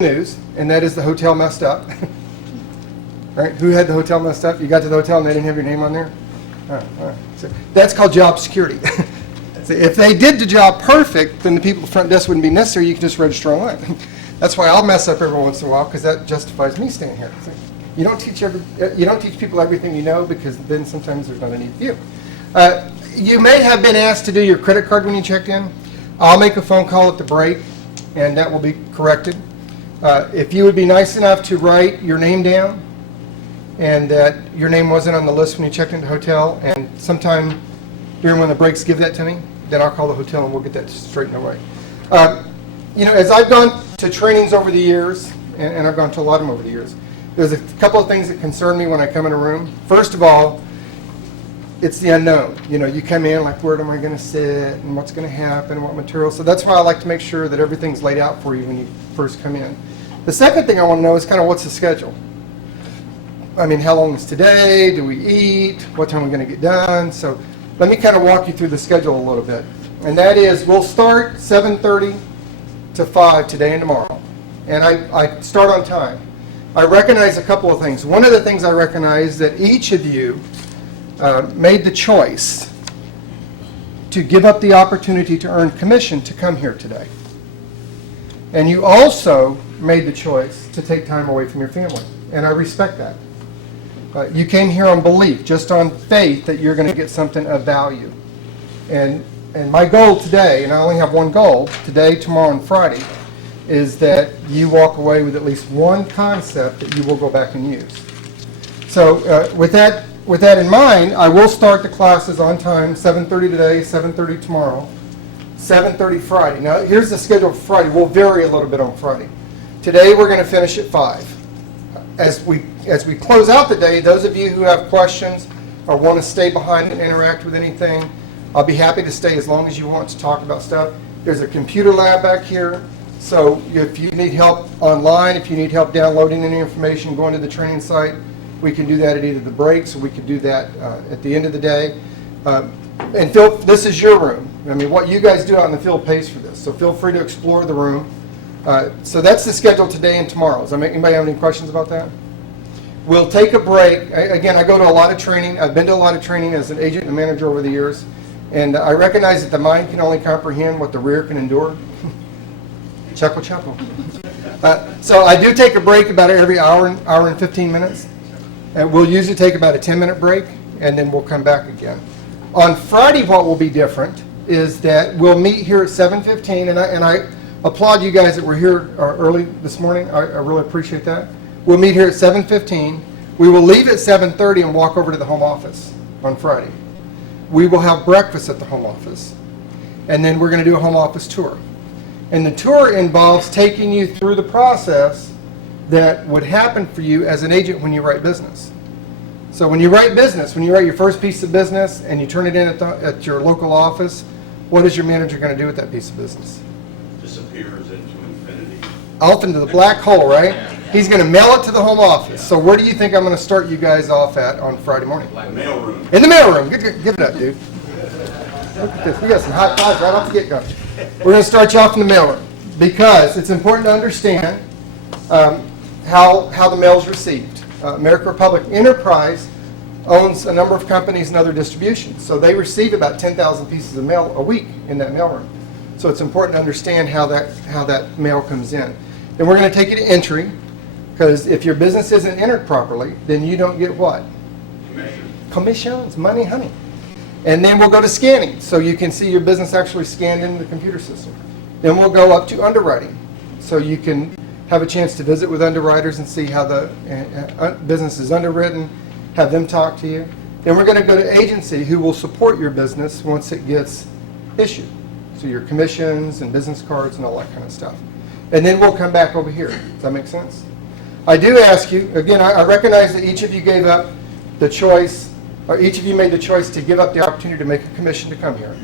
news, and that is the hotel messed up. Right? Who had the hotel messed up? You got to the hotel and they didn't have your name on there? All right. So that's called job security. So if they did the job perfect, then the people at the front desk wouldn't be necessary. You can just register online. That's why I'll mess up every once in a while, because that justifies me staying here. So you don't teach people everything you know, because then sometimes there's not a need for you. You may have been asked to do your credit card when you checked in. I'll make a phone call at the break, and that will be corrected. If you would be nice enough to write your name down, and that your name wasn't on the list when you checked into the hotel, and sometime during one of the breaks give that to me, then I'll call the hotel and we'll get that straightened away. As I've gone to trainings over the years, and I've gone to a lot of them over the years, there's a couple of things that concern me when I come in a room. First of all, it's the unknown. You come in like, where am I going to sit, and what's going to happen, and what material. So that's why I like to make sure that everything's laid out for you when you first come in. The second thing I want to know is kind of what's the schedule. I mean, how long is today? Do we eat? What time are we going to get done? So let me kind of walk you through the schedule a little bit. And that is, we'll start 7:30 to 5 today and tomorrow. And I start on time. I recognize a couple of things. One of the things I recognize that each of you made the choice to give up the opportunity to earn commission to come here today. And you also made the choice to take time away from your family. And I respect that. You came here on belief, just on faith that you're going to get something of value. And my goal today, and I only have one goal, today, tomorrow, and Friday, is that you walk away with at least one concept that you will go back and use. So with that in mind, I will start the classes on time, 7:30 today, 7:30 tomorrow, 7:30 Friday. Now, here's the schedule for Friday. We'll vary a little bit on Friday. Today, we're going to finish at 5. As we close out the day, those of you who have questions or want to stay behind and interact with anything, I'll be happy to stay as long as you want to talk about stuff. There's a computer lab back here, so if you need help online, if you need help downloading any information, going to the training site, we can do that at either the breaks, or we can do that at the end of the day. And Phil, this is your room. I mean, what you guys do out in the field pays for this, so feel free to explore the room. So that's the schedule today and tomorrow. Does anybody have any questions about that? We'll take a break. Again, I go to a lot of training. I've been to a lot of training as an agent and manager over the years. And I recognize that the mind can only comprehend what the rear can endure. Chuckle, chuckle. So I do take a break about every hour and 15 minutes. And we'll usually take about a 10-minute break, and then we'll come back again. On Friday, what will be different is that we'll meet here at 7:15, and I applaud you guys that were here early this morning. I really appreciate that. We'll meet here at 7:15. We will leave at 7:30 and walk over to the home office on Friday. We will have breakfast at the home office. And then we're going to do a home office tour. And the tour involves taking you through the process that would happen for you as an agent when you write business. So when you write business, when you write your first piece of business and you turn it in at your local office, what is your manager going to do with that piece of business? Disappears into infinity. Off into the black hole, right? He's going to mail it to the home office. So where do you think I'm going to start you guys off at on Friday morning? Mailroom. In the mailroom. Give it up, dude. Look at this. We got some high fives right off the get-go. We're going to start you off in the mailroom because it's important to understand how the mail is received. American Republic Enterprise owns a number of companies and other distributions. So they receive about 10,000 pieces of mail a week in that mailroom. So it's important to understand how that mail comes in. Then we're going to take you to entry, because if your business isn't entered properly, then you don't get what? Commissions, money, honey. And then we'll go to scanning, so you can see your business actually scanned into the computer system. Then we'll go up to underwriting, so you can have a chance to visit with underwriters and see how the business is underwritten, have them talk to you. Then we're going to go to agency, who will support your business once it gets issued. So your commissions and business cards and all that kind of stuff. And then we'll come back over here. Does that make sense? I do ask you, again, I recognize that each of you gave up the choice, or each of you made the choice to give up the opportunity to make a commission to come here.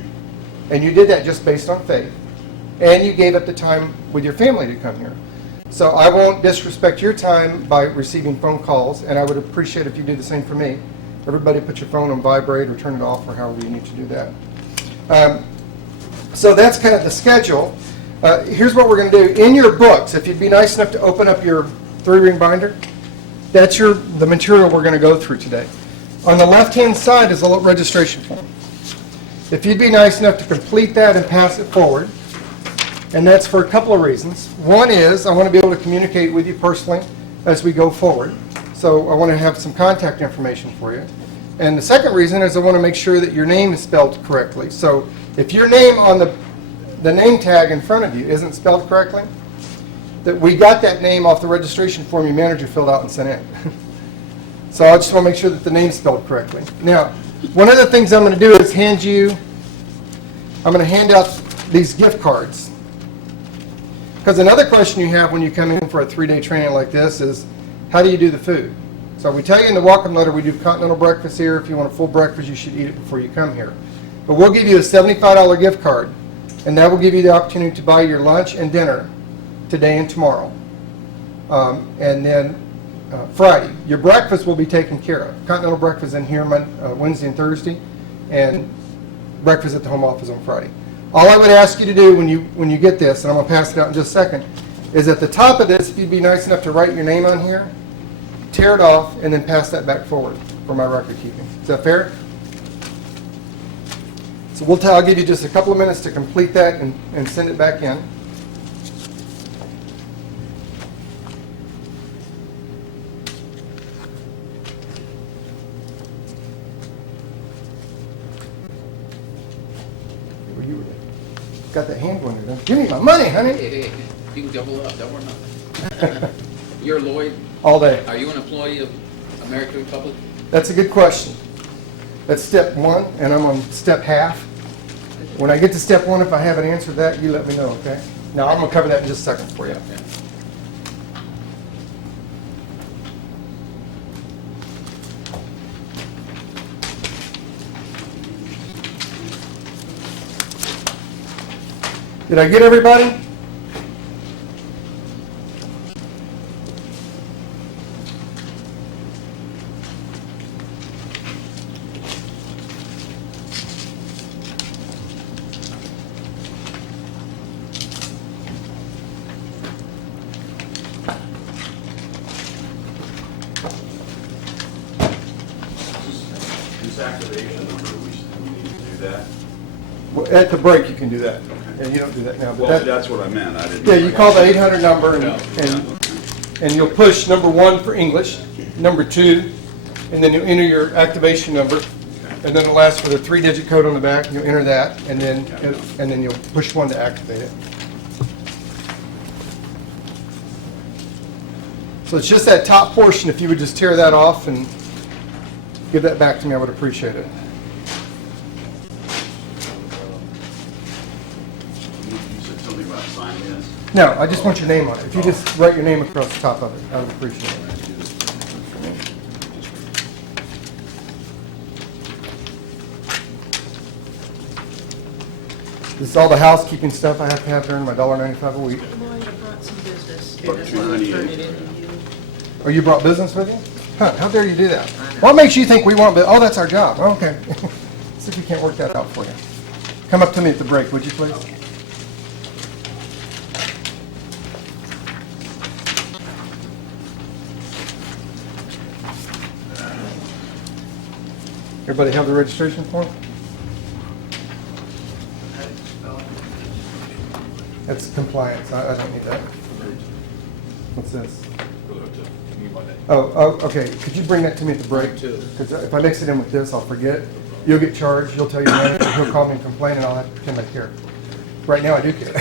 And you did that just based on faith. And you gave up the time with your family to come here. So I won't disrespect your time by receiving phone calls, and I would appreciate if you do the same for me. Everybody put your phone on vibrate or turn it off, or however you need to do that. So that's kind of the schedule. Here's what we're going to do. In your books, if you'd be nice enough to open up your 3-ring binder, that's the material we're going to go through today. On the left-hand side is a registration form. If you'd be nice enough to complete that and pass it forward, and that's for a couple of reasons. One is I want to be able to communicate with you personally as we go forward. So I want to have some contact information for you. And the second reason is I want to make sure that your name is spelled correctly. So if your name on the name tag in front of you isn't spelled correctly, that we got that name off the registration form your manager filled out and sent in. So I just want to make sure that the name's spelled correctly. Now, one of the things I'm going to do is I'm going to hand out these gift cards. Because another question you have when you come in for a 3-day training like this is, how do you do the food? So we tell you in the welcome letter we do continental breakfast here. If you want a full breakfast, you should eat it before you come here. But we'll give you a $75 gift card, and that will give you the opportunity to buy your lunch and dinner today and tomorrow. And then Friday, your breakfast will be taken care of. Continental breakfast in here Wednesday and Thursday, and breakfast at the home office on Friday. All I would ask you to do when you get this, and I'm going to pass it out in just a second, is at the top of this, if you'd be nice enough to write your name on here, tear it off, and then pass that back forward for my record keeping. Is that fair? So I'll give you just a couple of minutes to complete that and send it back in. Got that hand going there. Give me my money, honey. Hey, you can double up, double or nothing. You're Lloyd. All day. Are you an employee of American Republic? That's a good question. That's step 1, and I'm on step half. When I get to step 1, if I haven't answered that, you let me know, okay? Now, I'm going to cover that in just a second for you. Yeah. Did I get everybody? This activation number, we need to do that? Well, at the break, you can do that. Yeah, you don't do that now. But Well, that's what I meant. I didn't. yeah, you call the 800 number, and you'll push number 1 for English, number 2, and then you'll enter your activation number, and then it'll ask for the 3-digit code on the back, and you'll enter that, and then you'll push 1 to activate it. So it's just that top portion. If you would just tear that off and give that back to me, I would appreciate it. You said something about signing this? No, I just want your name on it. If you just write your name across the top of it, I would appreciate it. This is all the housekeeping stuff I have to have during my $1.95 a week. Lloyd, I brought some business. About That's why I turned it 298. into you. Oh, you brought business with you? Huh, how dare you do that? What makes you think we want business? Oh, that's our job. Oh, okay. See if we can't work that out for you. Come up to me at the break, would you please? Everybody have the registration form? That's compliance. I don't need that. What's this? Oh, okay. Could you bring that to me at the break? Because if I mix it in with this, I'll forget. You'll get charged. You'll tell your manager. He'll call me and complain, and I'll have to pretend I care. Right now, I do care.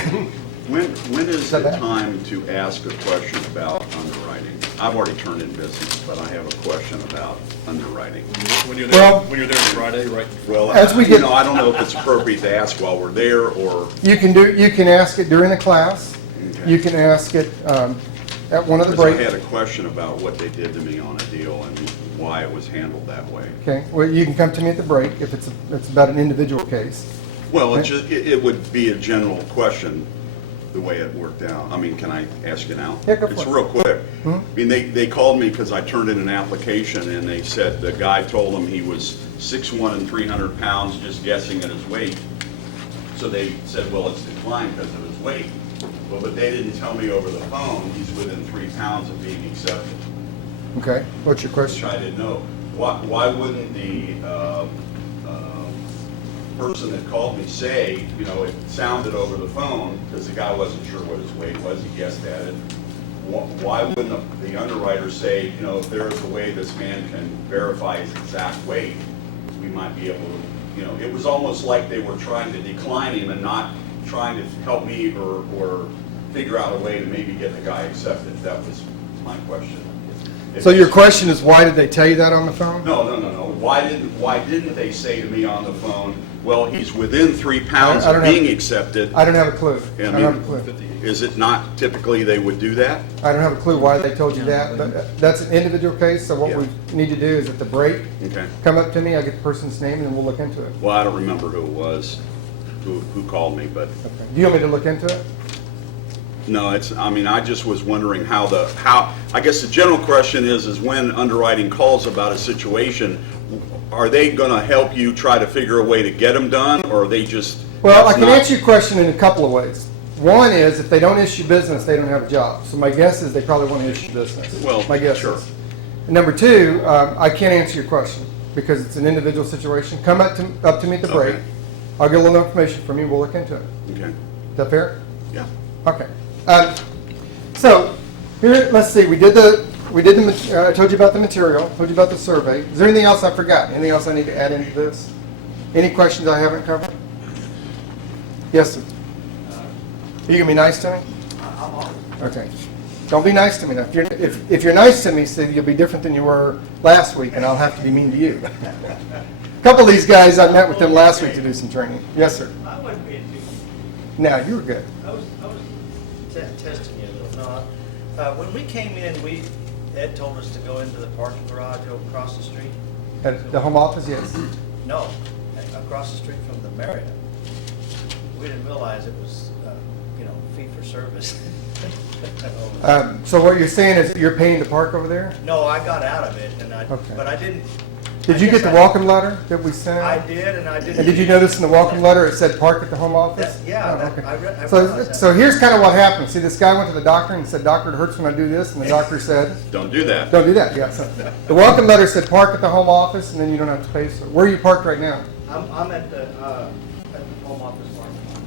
When is that the bad? time to ask a question about underwriting? I've already turned in business, but I have a question about underwriting. When you're Well- there, when you're there Friday, right? Well, As we you get- know, I don't know if it's appropriate to ask while we're there, or, You can ask it during the class. Okay. You can ask it at one of the because I breaks. had a question about what they did to me on a deal and why it was handled that way. Okay, well, you can come to me at the break if it's about an individual case. Well, it would be a general question, the way it worked out. I mean, can I ask you now? Yeah, go for It's it. real quick. I mean, they called me because I turned in an application, and they said the guy told them he was 6'1" and 300 pounds, just guessing at his weight. So they said, well, it's declined because of his weight. Well, but they didn't tell me over the phone he's within 3 pounds of being accepted, Okay, what's your which question? I didn't know. Why wouldn't the person that called me say, you know, it sounded over the phone, because the guy wasn't sure what his weight was, he guessed at it. Why wouldn't the underwriter say, you know, if there is a way this man can verify his exact weight, we might be able to, you know, it was almost like they were trying to decline him and not trying to help me or figure out a way to maybe get the guy accepted. That was my question. So your question is, why did they tell you that on the phone? No. Why didn't they say to me on the phone, well, he's within 3 pounds I don't of have- being accepted? I don't have a clue. I I don't have a mean, clue. is it not typically they would do that? I don't have a clue why they told you that, but that's an individual case, so what Yeah. we need to do is at the break, Okay. come up to me, I get the person's name, and then we'll look into it. Well, I don't remember who it was, who called me, but Okay. Do you want me to look into it? no, I mean, I just was wondering how, I guess the general question is when underwriting calls about a situation, are they gonna help you try to figure a way to get them done, or are they just? Well, I that's can not- answer your question in a couple of ways. One is, if they don't issue business, they don't have a job. So my guess is they probably want to issue business. Well, My guess sure. is. And number two, I can't answer your question because it's an individual situation. Come up to me at the break. Okay. I'll get a little information from you. We'll look into it. Okay, Is that fair? yeah. Okay. So here, let's see. We did the. I told you about the material. Told you about the survey. Is there anything else I forgot? Anything else I need to add into this? Any questions I haven't covered? Yes, sir. Are you gonna be nice to me? Okay. Don't be nice to me now. If you're nice to me, Steve, you'll be different than you were last week, and I'll have to be mean to you. A couple of these guys, I met with them last week to do some training. Yes, sir. I wasn't being too, No, you were good. I was testing you a little. No, when we came in, Ed told us to go into the parking garage across the street. At the home office, yes. No, across the street from the Marriott. We didn't realize it was, fee for service. So what you're saying is that you're paying to park over there? No, I got out of it, Okay. but I didn't. Did you get the welcome letter that we sent? I did, and I didn't. And did you notice in the welcome letter it said park at the home office? Yeah, Oh, okay. I realized that. So here's kind of what happened. See, this guy went to the doctor and said, "Doctor, it hurts when I do this," and the doctor said, Don't do that. "Don't do that." Yeah. So the welcome letter said park at the home office, and then you don't have to pay. So where are you parked right now? I'm at the home office parking lot.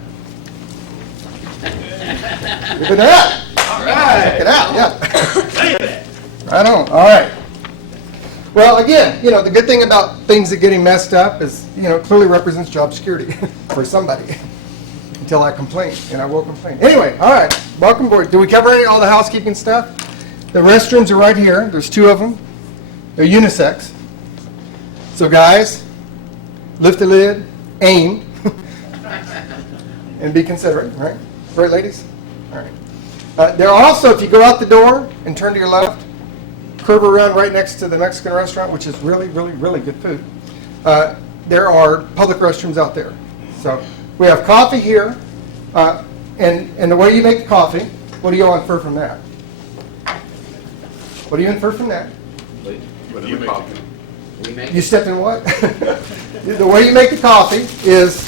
Look at that. All right. Check it out. Yeah. Baby. Right on. All right. Well, again, the good thing about things that getting messed up is, it clearly represents job security for somebody. Until I complain, and I will complain. Anyway, all right. Welcome aboard. Do we cover all the housekeeping stuff? The restrooms are right here. There's 2 of them. They're unisex. So guys, lift the lid, aim, and be considerate, right? Right, ladies? All right. There are also, if you go out the door and turn to your left, curve around right next to the Mexican restaurant, which is really, really, really good food. There are public restrooms out there. So we have coffee here, and the way you make the coffee, what do you infer from that? What do you infer from that? What do you make? We make You stepped in what? The way you make the coffee is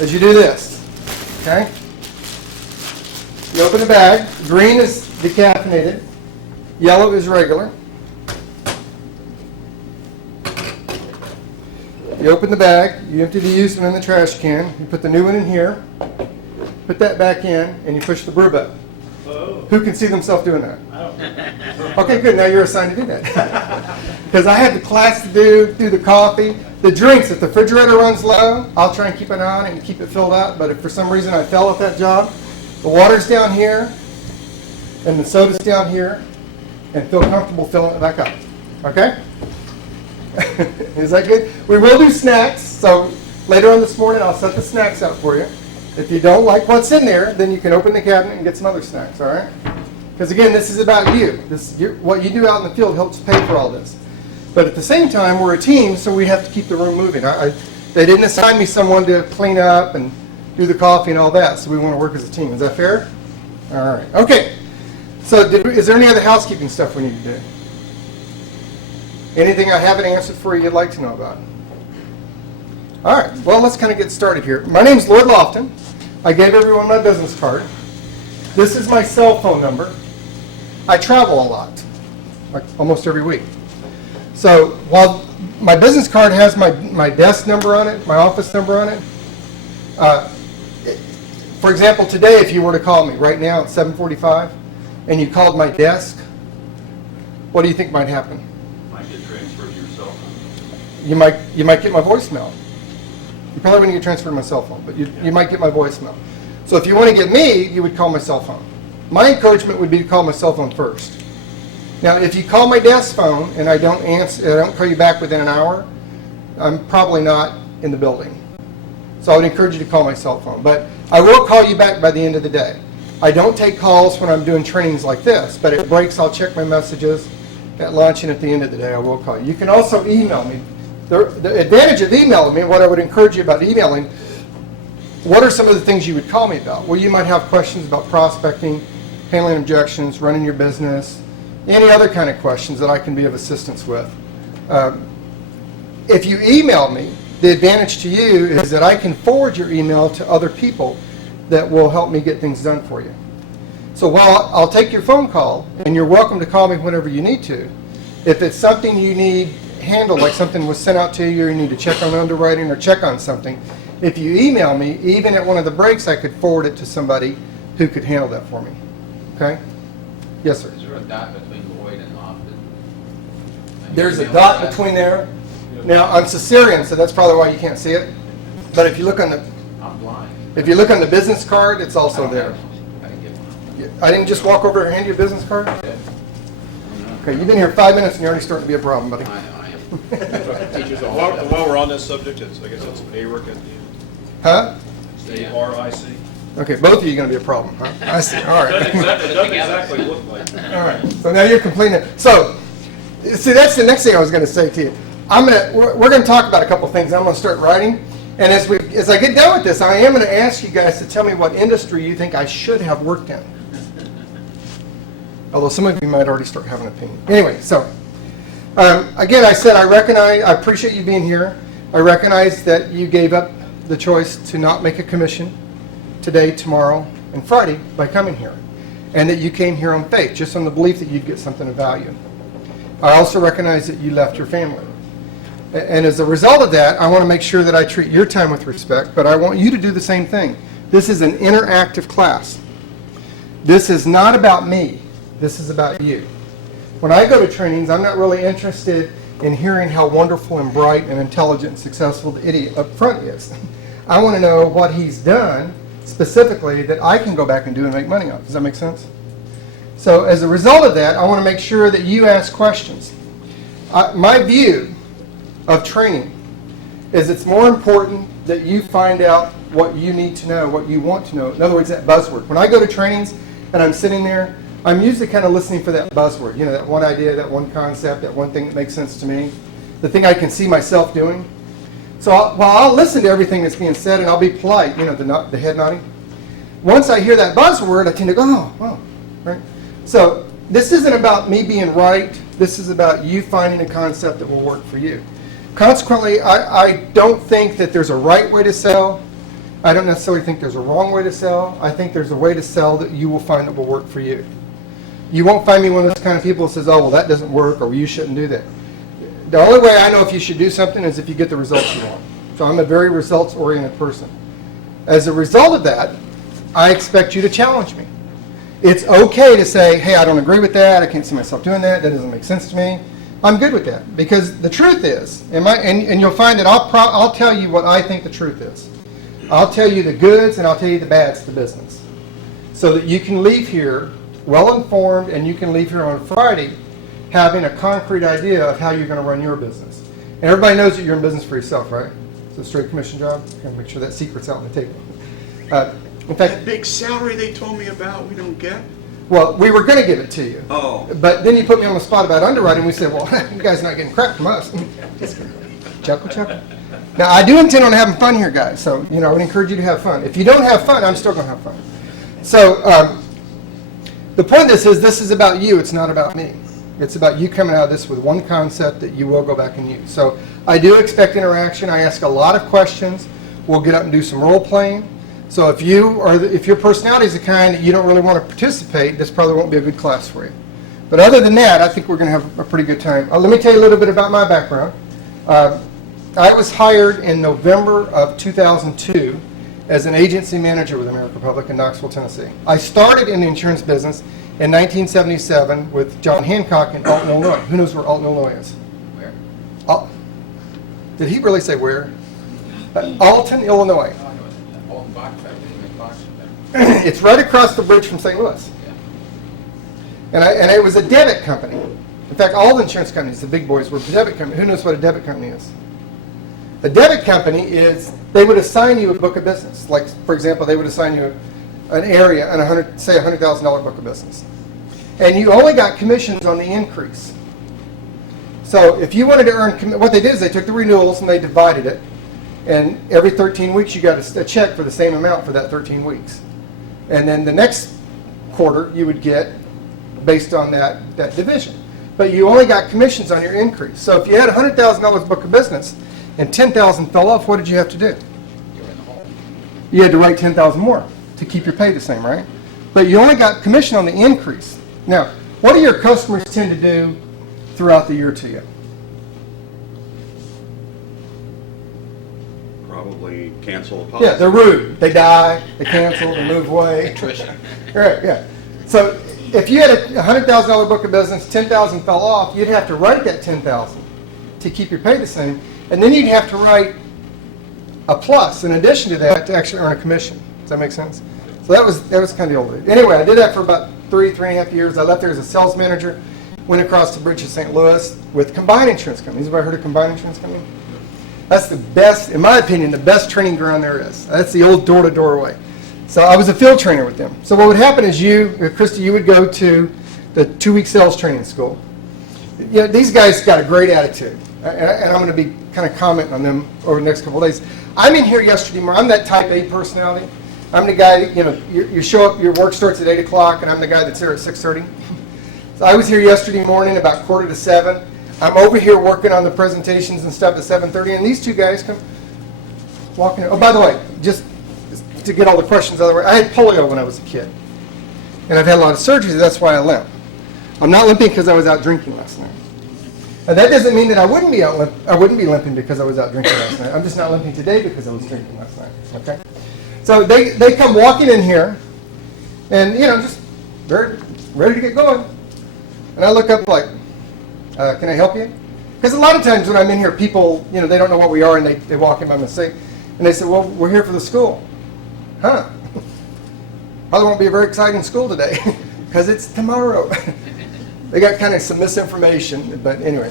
as you do this, okay? You open the bag. Green is decaffeinated. Yellow is regular. You open the bag. You empty the used one in the trash can. You put the new one in here. Put that back in, and you push the brew button. Who can see themselves doing that? Okay, good. Now you're assigned to do that. Because I had the class to do the coffee. The drinks, if the refrigerator runs low, I'll try and keep an eye on it and keep it filled up. But if for some reason I fell at that job, the water's down here, and the soda's down here, and feel comfortable filling it back up. Okay? Is that good? We will do snacks. So later on this morning, I'll set the snacks out for you. If you don't like what's in there, then you can open the cabinet and get some other snacks, all right? Because again, this is about you. What you do out in the field helps pay for all this. But at the same time, we're a team, so we have to keep the room moving. They didn't assign me someone to clean up and do the coffee and all that, so we want to work as a team. Is that fair? All right. Okay. So is there any other housekeeping stuff we need to do? Anything I haven't answered for you you'd like to know about? All right. Well, let's kind of get started here. My name's Lloyd Lofton. I gave everyone my business card. This is my cell phone number. I travel a lot, like almost every week. So while my business card has my desk number on it, my office number on it, for example, today if you were to call me right now at 7:45 and you called my desk, what do you think might happen? Might get transferred to your cell phone. You might get my voicemail. You probably wouldn't get transferred to my cell phone, but you might get my voicemail. So if you want to get me, you would call my cell phone. My encouragement would be to call my cell phone first. Now, if you call my desk phone and I don't answer, I don't call you back within an hour, I'm probably not in the building. So I would encourage you to call my cell phone. But I will call you back by the end of the day. I don't take calls when I'm doing trainings like this, but at breaks I'll check my messages. At lunch and at the end of the day I will call you. You can also email me. The advantage of emailing me, what I would encourage you about emailing, what are some of the things you would call me about? Well, you might have questions about prospecting, handling objections, running your business, any other kind of questions that I can be of assistance with. If you email me, the advantage to you is that I can forward your email to other people that will help me get things done for you. So while I'll take your phone call, and you're welcome to call me whenever you need to, if it's something you need handled, like something was sent out to you, or you need to check on underwriting or check on something, if you email me, even at one of the breaks, I could forward it to somebody who could handle that for me. Okay? Yes, sir. Is there a dot between Lloyd and Austin? There's a dot between there. Now, I'm Caesarean, so that's probably why you can't see it. But if you look on the I'm blind. if you look on the business card, it's I also don't there. have one. I didn't get one. I didn't just walk over and hand you a business card? Okay. Okay, you've been here 5 minutes and you're already starting to be a problem, buddy. I am. Teachers all While have while we're on this subject, I guess that's ARIC at the end. Huh? Yeah. A-R-I-C. Okay, both of you are going to be a problem, huh? I see, all right. It doesn't exactly look like. All right, so now you're complaining. So, see, that's the next thing I was going to say to you. We're going to talk about a couple things. I'm going to start writing, and as I get done with this, I am going to ask you guys to tell me what industry you think I should have worked in. Although some of you might already start having an opinion. Anyway, so again, I said I appreciate you being here. I recognize that you gave up the choice to not make a commission today, tomorrow, and Friday by coming here, and that you came here on faith, just on the belief that you'd get something of value. I also recognize that you left your family. And as a result of that, I want to make sure that I treat your time with respect, but I want you to do the same thing. This is an interactive class. This is not about me. This is about you. When I go to trainings, I'm not really interested in hearing how wonderful and bright and intelligent and successful the idiot up front is. I want to know what he's done specifically that I can go back and do and make money off. Does that make sense? So as a result of that, I want to make sure that you ask questions. My view of training is it's more important that you find out what you need to know, what you want to know. In other words, that buzzword. When I go to trainings and I'm sitting there, I'm usually kind of listening for that buzzword, that one idea, that one concept, that one thing that makes sense to me, the thing I can see myself doing. So while I'll listen to everything that's being said and I'll be polite, the head nodding, once I hear that buzzword, I tend to go, oh, right? So this isn't about me being right. This is about you finding a concept that will work for you. Consequently, I don't think that there's a right way to sell. I don't necessarily think there's a wrong way to sell. I think there's a way to sell that you will find that will work for you. You won't find me one of those kind of people that says, oh, well, that doesn't work, or you shouldn't do that. The only way I know if you should do something is if you get the results you want. So I'm a very results-oriented person. As a result of that, I expect you to challenge me. It's okay to say, hey, I don't agree with that. I can't see myself doing that. That doesn't make sense to me. I'm good with that, because the truth is, and you'll find that I'll tell you what I think the truth is. I'll tell you the goods and I'll tell you the bads to the business, so that you can leave here well-informed, and you can leave here on Friday having a concrete idea of how you're going to run your business. And everybody knows that you're in business for yourself, right? It's a straight commission job. Got to make sure that secret's out on the table. In fact, That big salary they told me about, we don't get? well, we were going to give it to you. Oh. But then you put me on the spot about underwriting. We said, well, you guys are not getting crap from us. Chuckle, chuckle. Now, I do intend on having fun here, guys. So, I would encourage you to have fun. If you don't have fun, I'm still going to have fun. So, the point of this is about you. It's not about me. It's about you coming out of this with one concept that you will go back and use. So, I do expect interaction. I ask a lot of questions. We'll get up and do some role playing. So if if your personality is the kind that you don't really want to participate, this probably won't be a good class for you. But other than that, I think we're going to have a pretty good time. Let me tell you a little bit about my background. I was hired in November of 2002 as an agency manager with American Republic in Knoxville, Tennessee. I started in the insurance business in 1977 with John Hancock in Alton, Illinois. Who knows where Alton, Illinois is? Where? Did he really say where? Alton, Illinois. Oh, I know it. Alton Box Factory, they make boxes there. It's right across the bridge from St. Louis. Yeah. And it was a debit company. In fact, all the insurance companies, the big boys, were debit companies. Who knows what a debit company is? A debit company is, they would assign you a book of business. Like, for example, they would assign you an area and say a $100,000 book of business. And you only got commissions on the increase. So if you wanted to earn, what they did is they took the renewals and they divided it. And every 13 weeks you got a check for the same amount for that 13 weeks. And then the next quarter you would get based on that division. But you only got commissions on your increase. So if you had a $100,000 book of business and 10,000 fell off, what did you have to do? You're in the hole. You had to write 10,000 more to keep your pay the same, right? But you only got commission on the increase. Now, what do your customers tend to do throughout the year to you? Probably cancel a policy. Yeah, they're rude. They die, they cancel, they move away. Attrition. Right, yeah. So if you had a $100,000 book of business, 10,000 fell off, you'd have to write that 10,000 to keep your pay the same, and then you'd have to write a plus in addition to that to actually earn a commission. Does that make sense? So that was kind of the old way. Anyway, I did that for about 3.5 years. I left there as a sales manager, went across the bridge to St. Louis with Combined Insurance Company. Has anybody heard of Combined Insurance Company? That's the best, in my opinion, the best training ground there is. That's the old door-to-door way. So I was a field trainer with them. So what would happen is Christy, you would go to the 2-week sales training school. You know, these guys got a great attitude, and I'm going to be kind of commenting on them over the next couple of days. I'm in here yesterday morning. I'm that type A personality. I'm the guy that, you know, you show up, your work starts at 8 o'clock, and I'm the guy that's here at 6:30. So I was here yesterday morning about 6:45. I'm over here working on the presentations and stuff at 7:30, and these two guys come walking in. Oh, by the way, just to get all the questions out of the way, I had polio when I was a kid, and I've had a lot of surgeries. That's why I limp. I'm not limping because I was out drinking last night. And that doesn't mean that I wouldn't be limping because I was out drinking last night. I'm just not limping today because I was drinking last night. Okay. So they come walking in here, and you know, just very ready to get going. And I look up like, can I help you? Because a lot of times when I'm in here, people, you know, they don't know what we are, and they walk in by mistake, and they say, well, we're here for the school. Huh? Probably won't be a very exciting school today because it's tomorrow. They got kind of some misinformation, but anyway.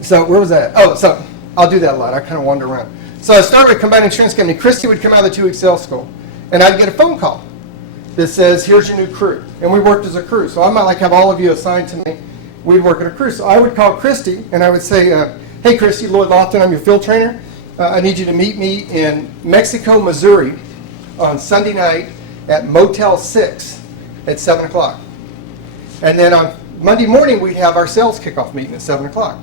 So where was that? Oh, so I'll do that a lot. I kind of wander around. So I started with Combined Insurance Company. Christy would come out of the 2-week sales school, and I'd get a phone call that says, here's your new crew. And we worked as a crew. So I might like have all of you assigned to me. We'd work at a crew. So I would call Christy, and I would say, hey, Christy, Lloyd Lofton, I'm your field trainer. I need you to meet me in Mexico, Missouri on Sunday night at Motel 6 at 7 o'clock. And then on Monday morning, we'd have our sales kickoff meeting at 7 o'clock.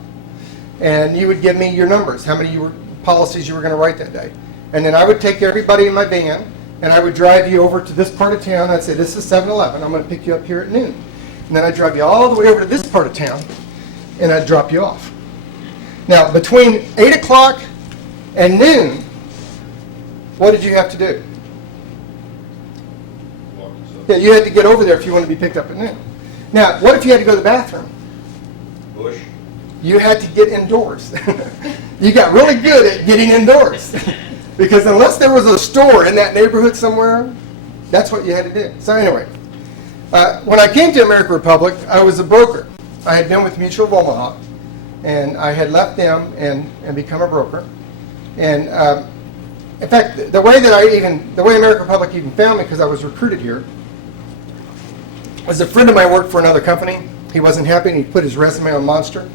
And you would give me your numbers, how many policies you were going to write that day. And then I would take everybody in my van, and I would drive you over to this part of town. I'd say, this is 7-Eleven. I'm going to pick you up here at noon. And then I'd drive you all the way over to this part of town, and I'd drop you off. Now, between 8 o'clock and noon, what did you have to do? Yeah, you had to get over there if you wanted to be picked up at noon. Now, what if you had to go to the bathroom? Bush. You had to get indoors. You got really good at getting indoors. Because unless there was a store in that neighborhood somewhere, that's what you had to do. So anyway, when I came to American Republic, I was a broker. I had been with Mutual of Omaha, and I had left them and become a broker. And in fact, the way American Republic even found me, because I was recruited here, was a friend of mine worked for another company. He wasn't happy, and he put his resume on Monster.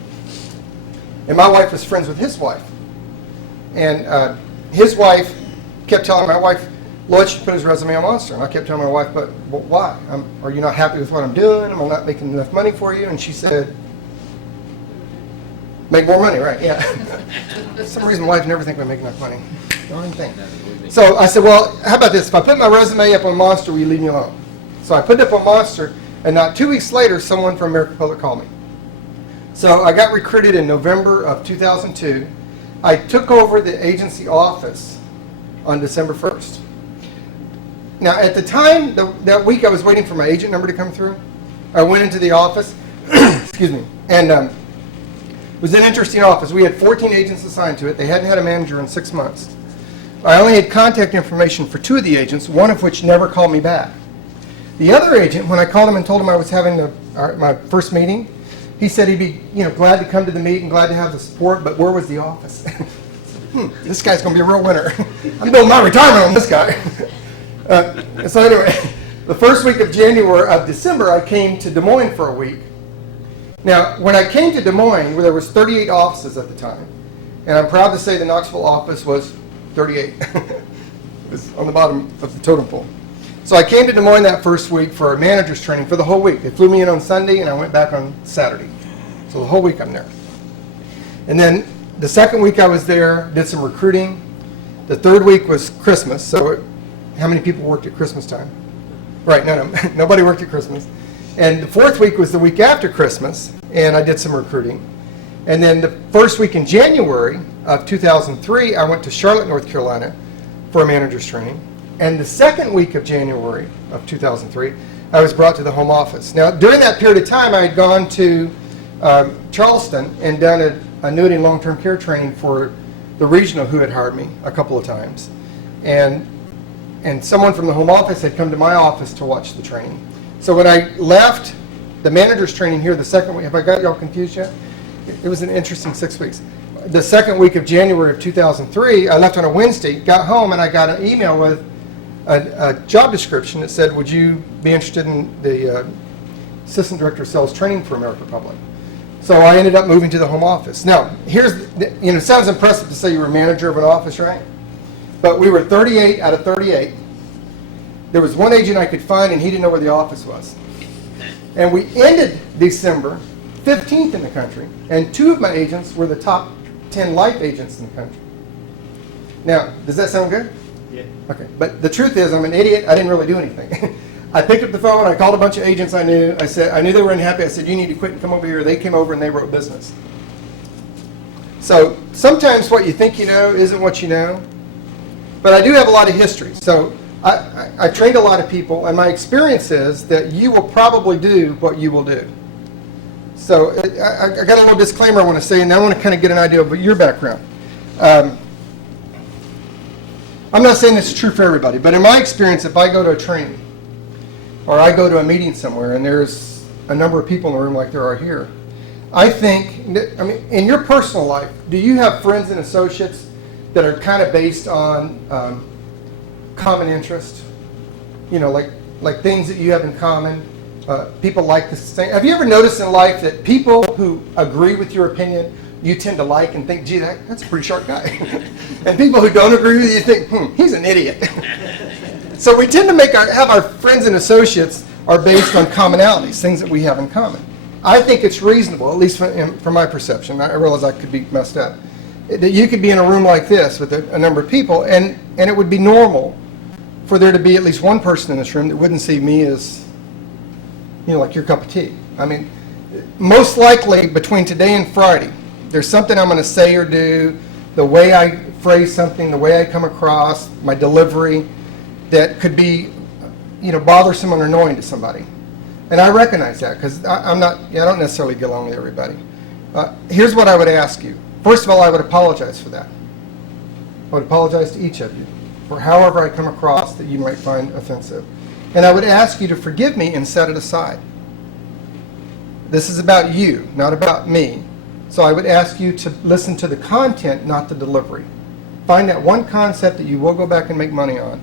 And my wife was friends with his wife. And his wife kept telling my wife, Lloyd should put his resume on Monster. And I kept telling my wife, but why? Are you not happy with what I'm doing? Am I not making enough money for you? And she said, make more money, right? Yeah. For some reason, wives never think we make enough money. Darn thing. So I said, well, how about this? If I put my resume up on Monster, will you leave me alone? So I put it up on Monster, and not 2 weeks later, someone from American Public called me. So I got recruited in November of 2002. I took over the agency office on December 1st. Now, at the time, that week I was waiting for my agent number to come through. I went into the office, excuse me, and it was an interesting office. We had 14 agents assigned to it. They hadn't had a manager in 6 months. I only had contact information for 2 of the agents, one of which never called me back. The other agent, when I called him and told him I was having my first meeting, he said he'd be glad to come to the meeting, glad to have the support, but where was the office? This guy's going to be a real winner. I'm building my retirement on this guy. So anyway, the first week of December, I came to Des Moines for a week. Now, when I came to Des Moines, where there was 38 offices at the time, and I'm proud to say the Knoxville office was 38. It was on the bottom of the totem pole. So I came to Des Moines that first week for a manager's training for the whole week. They flew me in on Sunday, and I went back on Saturday. So the whole week I'm there. And then the second week I was there, did some recruiting. The third week was Christmas. So how many people worked at Christmas time? Right, nobody worked at Christmas. And the fourth week was the week after Christmas, and I did some recruiting. And then the first week in January of 2003, I went to Charlotte, North Carolina for a manager's training. And the second week of January of 2003, I was brought to the home office. Now, during that period of time, I had gone to Charleston and done an annuity and long-term care training for the regional who had hired me a couple of times. And someone from the home office had come to my office to watch the training. So when I left the manager's training here the second week, have I got y'all confused yet? It was an interesting 6 weeks. The second week of January of 2003, I left on a Wednesday, got home, and I got an email with a job description that said, would you be interested in the Assistant Director of Sales Training for American Public? So I ended up moving to the home office. Now, it sounds impressive to say you were manager of an office, right? But we were 38 out of 38. There was one agent I could find, and he didn't know where the office was. And we ended December 15th in the country, and 2 of my agents were the top 10 life agents in the country. Now, does that sound good? Yeah. Okay, but the truth is, I'm an idiot. I didn't really do anything. I picked up the phone, I called a bunch of agents I knew. I knew they were unhappy. I said, you need to quit and come over here. They came over and they wrote business. So sometimes what you think you know isn't what you know. But I do have a lot of history. So I trained a lot of people, and my experience is that you will probably do what you will do. So I got a little disclaimer I want to say, and I want to kind of get an idea of your background. I'm not saying this is true for everybody, but in my experience, if I go to a training or I go to a meeting somewhere and there's a number of people in the room like there are here, I think, in your personal life, do you have friends and associates that are kind of based on common interest? Like things that you have in common. People like the same. Have you ever noticed in life that people who agree with your opinion, you tend to like and think, gee, that's a pretty sharp guy. And people who don't agree with you think, he's an idiot. So we tend to have our friends and associates are based on commonalities, things that we have in common. I think it's reasonable, at least from my perception, I realize I could be messed up, that you could be in a room like this with a number of people, and it would be normal for there to be at least one person in this room that wouldn't see me as, like your cup of tea. I mean, most likely between today and Friday, there's something I'm going to say or do, the way I phrase something, the way I come across, my delivery, that could be, bothersome or annoying to somebody. And I recognize that because I don't necessarily get along with everybody. Here's what I would ask you. First of all, I would apologize for that. I would apologize to each of you for however I come across that you might find offensive. And I would ask you to forgive me and set it aside. This is about you, not about me. So I would ask you to listen to the content, not the delivery. Find that one concept that you will go back and make money on.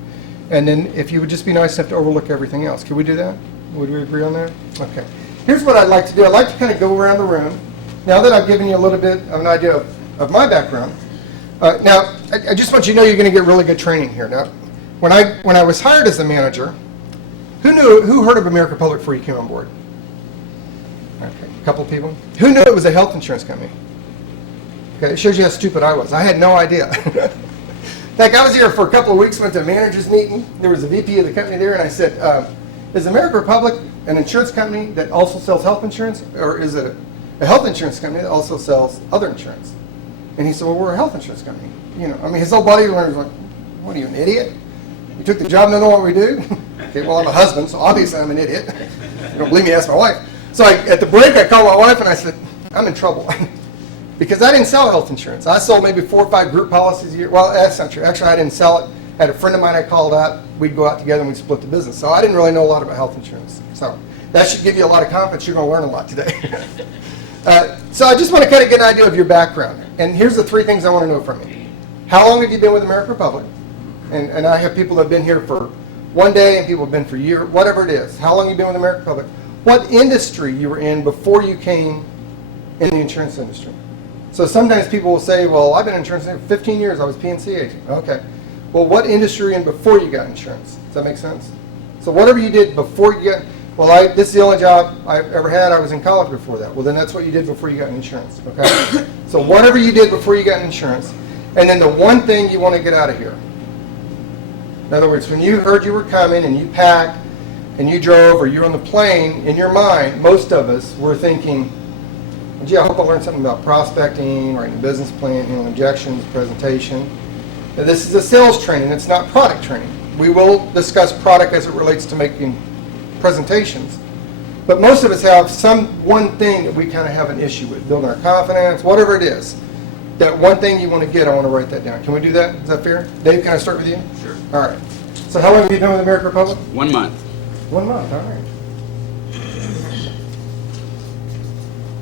And then if you would just be nice enough to overlook everything else. Can we do that? Would we agree on that? Okay. Here's what I'd like to do. I'd like to kind of go around the room. Now that I've given you a little bit of an idea of my background, now I just want you to know you're going to get really good training here. Now, when I was hired as a manager, who heard of American Public before you came on board? Okay, a couple of people. Who knew it was a health insurance company? Okay, it shows you how stupid I was. I had no idea. Like, I was here for a couple of weeks, went to a manager's meeting. There was a VP of the company there, and I said, is American Republic an insurance company that also sells health insurance, or is it a health insurance company that also sells other insurance? And he said, well, we're a health insurance company. You know, I mean, his whole body was like, what are you, an idiot? You took the job, don't know what we do? Okay, well, I'm a husband, so obviously I'm an idiot. If you don't believe me, ask my wife. So at the break, I called my wife and I said, I'm in trouble. Because I didn't sell health insurance. I sold maybe 4 or 5 group policies a year. Well, that's not true. Actually, I didn't sell it. I had a friend of mine I called out. We'd go out together and we'd split the business. So I didn't really know a lot about health insurance. So that should give you a lot of confidence. You're going to learn a lot today. So I just want to kind of get an idea of your background. And here's the 3 things I want to know from you. How long have you been with American Republic? And I have people that have been here for 1 day and people have been for a year, whatever it is. How long have you been with American Republic? What industry you were in before you came in the insurance industry? So sometimes people will say, well, I've been in insurance for 15 years. I was P&C agent. Okay. Well, what industry were you in before you got insurance? Does that make sense? So whatever you did before you got, well, this is the only job I've ever had. I was in college before that. Well, then that's what you did before you got insurance. Okay. So whatever you did before you got insurance, and then the one thing you want to get out of here. In other words, when you heard you were coming and you packed and you drove or you're on the plane, in your mind, most of us were thinking, gee, I hope I learned something about prospecting, writing a business plan, objections, presentation. Now, this is a sales training. It's not product training. We will discuss product as it relates to making presentations. But most of us have some one thing that we kind of have an issue with, building our confidence, whatever it is. That one thing you want to get, I want to write that down. Can we do that? Is that fair? Dave, can I start with you? Sure. All right. So how long have you been with American Republic? 1 month. 1 month, all right.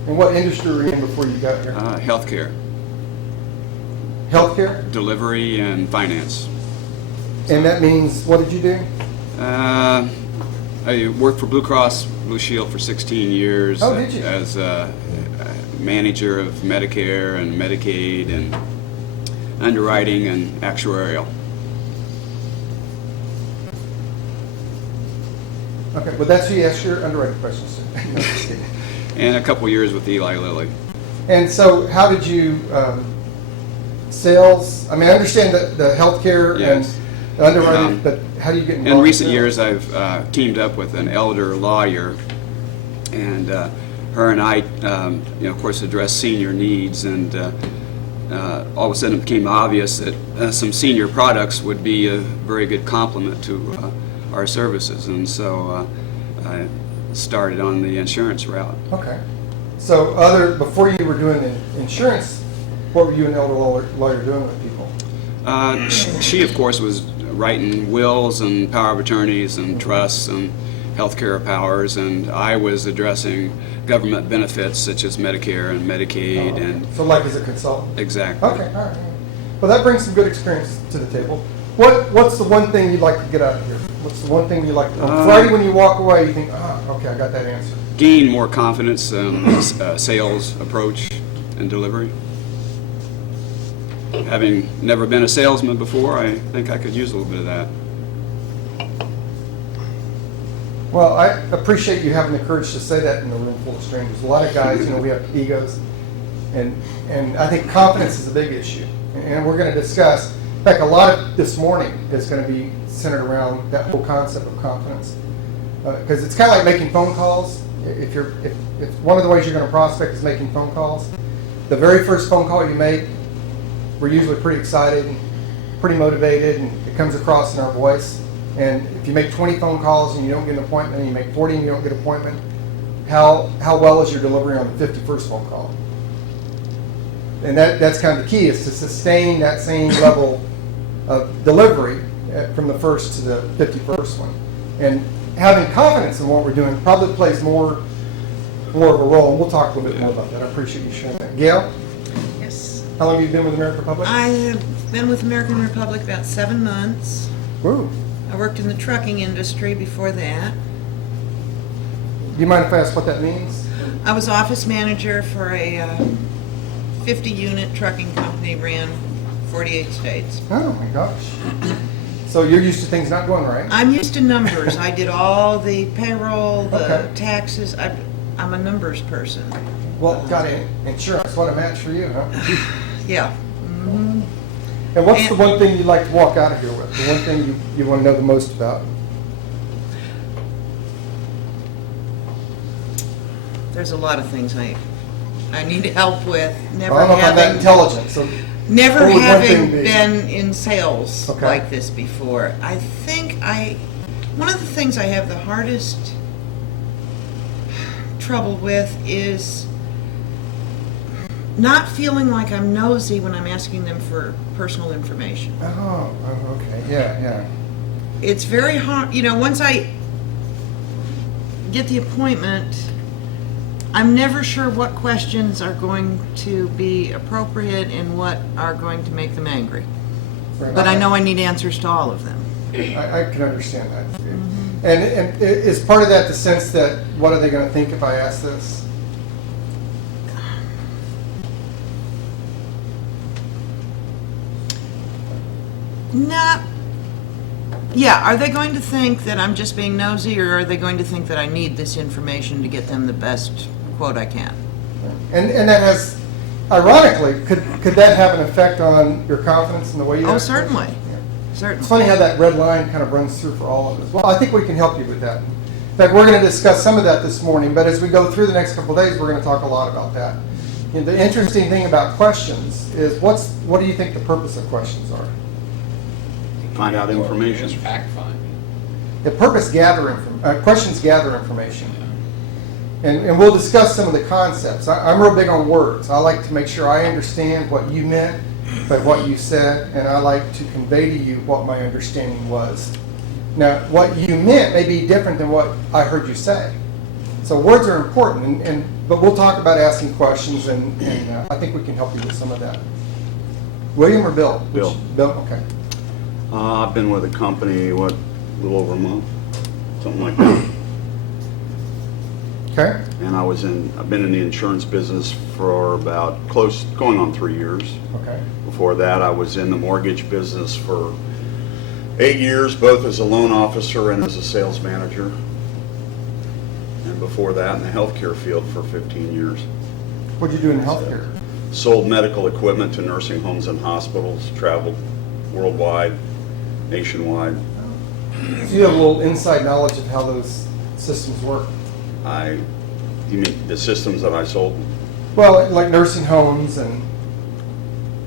And what industry were you in before you got here? Healthcare, Healthcare? delivery, and finance. And that means, what did you do? I worked for Blue Cross Blue Shield for 16 years. Oh, did you? As a manager of Medicare and Medicaid and underwriting and actuarial. Okay, well, that's who you asked your underwriting questions to. And a couple years with Eli Lilly. And so how did you, sales, I mean, I understand the healthcare and Yes. the underwriting, but how do you get involved? In recent sales? years, I've teamed up with an elder lawyer, and her and I, of course, address senior needs, and all of a sudden it became obvious that some senior products would be a very good complement to our services, and so I started on the insurance route. Okay. So before you were doing the insurance, what were you and elder lawyer doing with people? She, of course, was writing wills and power of attorneys and trusts and healthcare powers, and I was addressing government benefits such as Medicare and Medicaid and So like as a consultant? exactly. Okay, all right. Well, that brings some good experience to the table. What's the one thing you'd like to get out of here? What's the one thing you like to, on Friday when you walk away, you think, okay, I got that answer. Gain more confidence in sales approach and delivery. Having never been a salesman before, I think I could use a little bit of that. Well, I appreciate you having the courage to say that in a room full of strangers. A lot of guys, we have egos, and I think confidence is a big issue. And we're going to discuss, in fact, a lot of this morning is going to be centered around that whole concept of confidence. Because it's kind of like making phone calls. If one of the ways you're going to prospect is making phone calls, the very first phone call you make, we're usually pretty excited and pretty motivated, and it comes across in our voice. And if you make 20 phone calls and you don't get an appointment, and you make 40 and you don't get an appointment, how well is your delivery on the 51st phone call? And that's kind of the key, is to sustain that same level of delivery from the first to the 51st one. And having confidence in what we're doing probably plays more of a role, and we'll talk a little bit more about that. I appreciate you sharing that. Gail, Yes. how long have you been with American Republic? I have been with American Republic about 7 months. Woo. I worked in the trucking industry before that. Do you mind if I ask what that means? I was office manager for a 50-unit trucking company, ran 48 states. Oh my gosh. So you're used to things not going right? I'm used to numbers. I did all the payroll, the Okay. taxes. I'm a numbers person. Well, got insurance. What a match for you, huh? Yeah. Mhm. And what's the one thing you'd like to walk out of here with? The one thing you want to know the most about? There's a lot of things I need help with. Never I don't know if I'm that having, intelligent, so. never what would one thing having be? been in sales Okay. like this before. I think one of the things I have the hardest trouble with is not feeling like I'm nosy when I'm asking them for personal information. Oh, okay, yeah. It's very hard, once I get the appointment, I'm never sure what questions are going to be appropriate and what are going to make them angry. Right. But I know I need answers to all of them. I can understand that. And is part of that the sense that, what are they going to think if I ask this? Not, yeah, are they going to think that I'm just being nosy, or are they going to think that I need this information to get them the best quote I can? And that has, ironically, could that have an effect on your confidence in the way you Oh, ask questions? certainly, Yeah. It's certainly. funny how that red line kind of runs through for all of us. Well, I think we can help you with that. In fact, we're going to discuss some of that this morning, but as we go through the next couple of days, we're going to talk a lot about that. And the interesting thing about questions is, what do you think the purpose of questions are? Find out information. Just fact finding. The purpose questions gather information. And we'll discuss some of the concepts. I'm real big on words. I like to make sure I understand what you meant by what you said, and I like to convey to you what my understanding was. Now, what you meant may be different than what I heard you say. So words are important, but we'll talk about asking questions, and I think we can help you with some of that. William or Bill? Bill. Bill, okay. I've been with the company, a little over a month, something like that. Okay. And I've been in the insurance business for about going on 3 years. Okay. Before that, I was in the mortgage business for 8 years, both as a loan officer and as a sales manager. And before that, in the healthcare field for 15 years. What'd you do in healthcare? Sold medical equipment to nursing homes and hospitals, traveled worldwide, nationwide. So you have a little inside knowledge of how those systems work. You mean the systems that I sold? Well, like nursing homes and,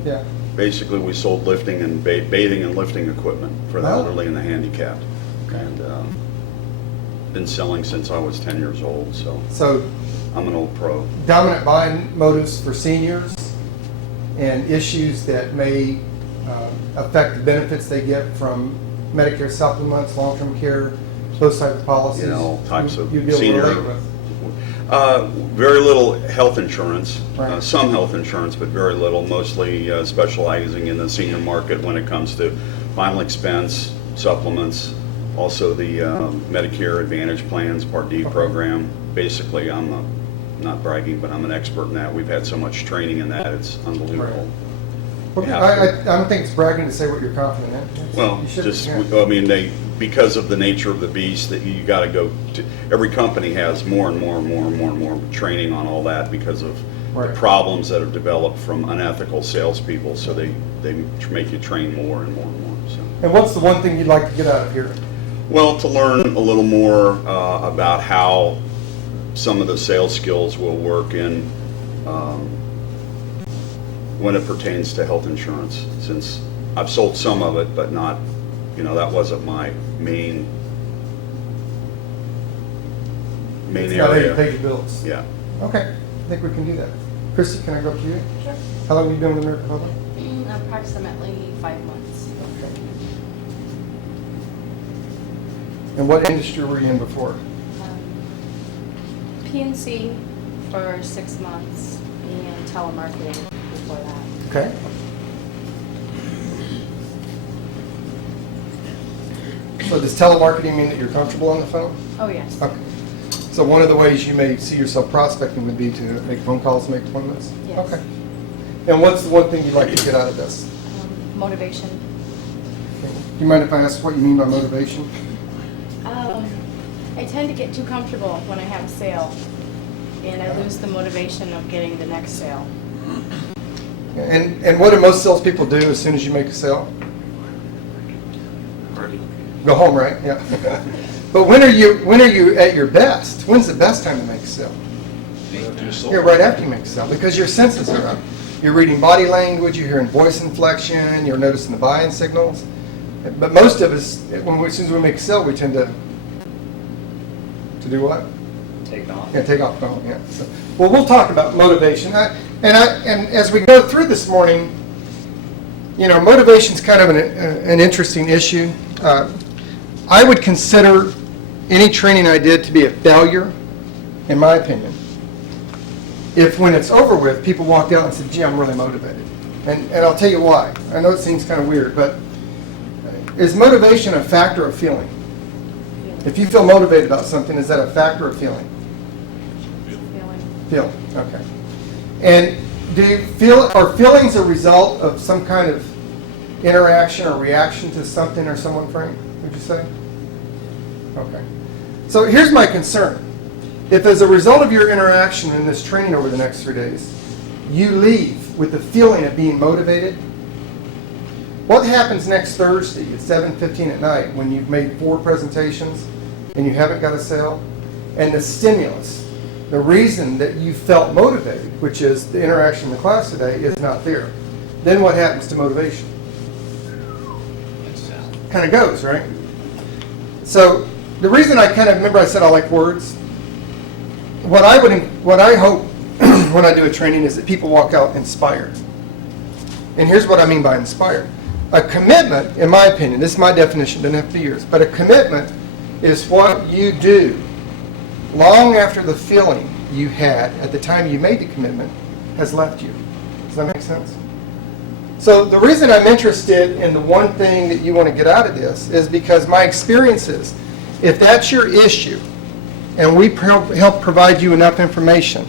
yeah. Basically, we sold lifting and bathing and lifting equipment for the Oh. elderly and the handicapped. And been selling since I was 10 years old, so So I'm an old pro. dominant buying motives for seniors and issues that may affect the benefits they get from Medicare supplements, long-term care, those type of policies. You know, all types of you'd be able to senior. relate with. Very little health insurance, Right. some health insurance, but very little, mostly specializing in the senior market when it comes to final expense, supplements, also the Medicare Advantage plans, Part D program. Basically, not bragging, but I'm an expert in that. We've had so much training in that, it's unbelievable. Well, You have I don't think it's bragging to say what you're confident in. Well, You should, just, yeah. I mean, because of the nature of the beast, that you gotta go to, every company has more and more training on all that because of the Right. problems that have developed from unethical salespeople, so they make you train more and more and more, so. And what's the one thing you'd like to get out of here? Well, to learn a little more about how some of the sales skills will work in, when it pertains to health insurance, since I've sold some of it, but not, that wasn't my main It's not how you area. pay your bills. Yeah. Okay, I think we can do that. Christy, can I go up to you? Sure. How long have you been with American Public? Approximately 5 months. And what industry were you in before? PNC for 6 months and telemarketing before that. Okay. So does telemarketing mean that you're comfortable on the phone? Oh, yes. Okay. So one of the ways you may see yourself prospecting would be to make phone calls, make appointments? Yes. Okay. And what's the one thing you'd like to get out of this? Motivation. Do you mind if I ask what you mean by motivation? I tend to get too comfortable when I have a sale, and I lose the motivation of getting the next sale. And what do most salespeople do as soon as you make a sale? Go home, right? Yeah. But when are you at your best? When's the best time to make a sale? Yeah, right after you make a sale, because your senses are up. You're reading body language, you're hearing voice inflection, you're noticing the buying signals. But most of us, as soon as we make a sale, we tend to do what? Take off. Yeah, take off phone. Yeah. So, well, we'll talk about motivation. And as we go through this morning, motivation's kind of an interesting issue. I would consider any training I did to be a failure, in my opinion, if when it's over with, people walked out and said, gee, I'm really motivated. And I'll tell you why. I know it seems kind of weird, but is motivation a factor of feeling? If you feel motivated about something, is that a factor of feeling? Feeling, okay. And do you feel, are feelings a result of some kind of interaction or reaction to something or someone, Frank, would you say? Okay. So here's my concern. If as a result of your interaction in this training over the next 3 days, you leave with the feeling of being motivated, what happens next Thursday at 7:15 at night when you've made 4 presentations and you haven't got a sale? And the stimulus, the reason that you felt motivated, which is the interaction in the class today, is not there. Then what happens to motivation? Kind of goes, right? So the reason I kind of, remember I said I like words? What I hope when I do a training is that people walk out inspired. And here's what I mean by inspired. A commitment, in my opinion, this is my definition, doesn't have to be yours, but a commitment is what you do long after the feeling you had at the time you made the commitment has left you. Does that make sense? So the reason I'm interested in the one thing that you want to get out of this is because my experience is, if that's your issue, and we help provide you enough information,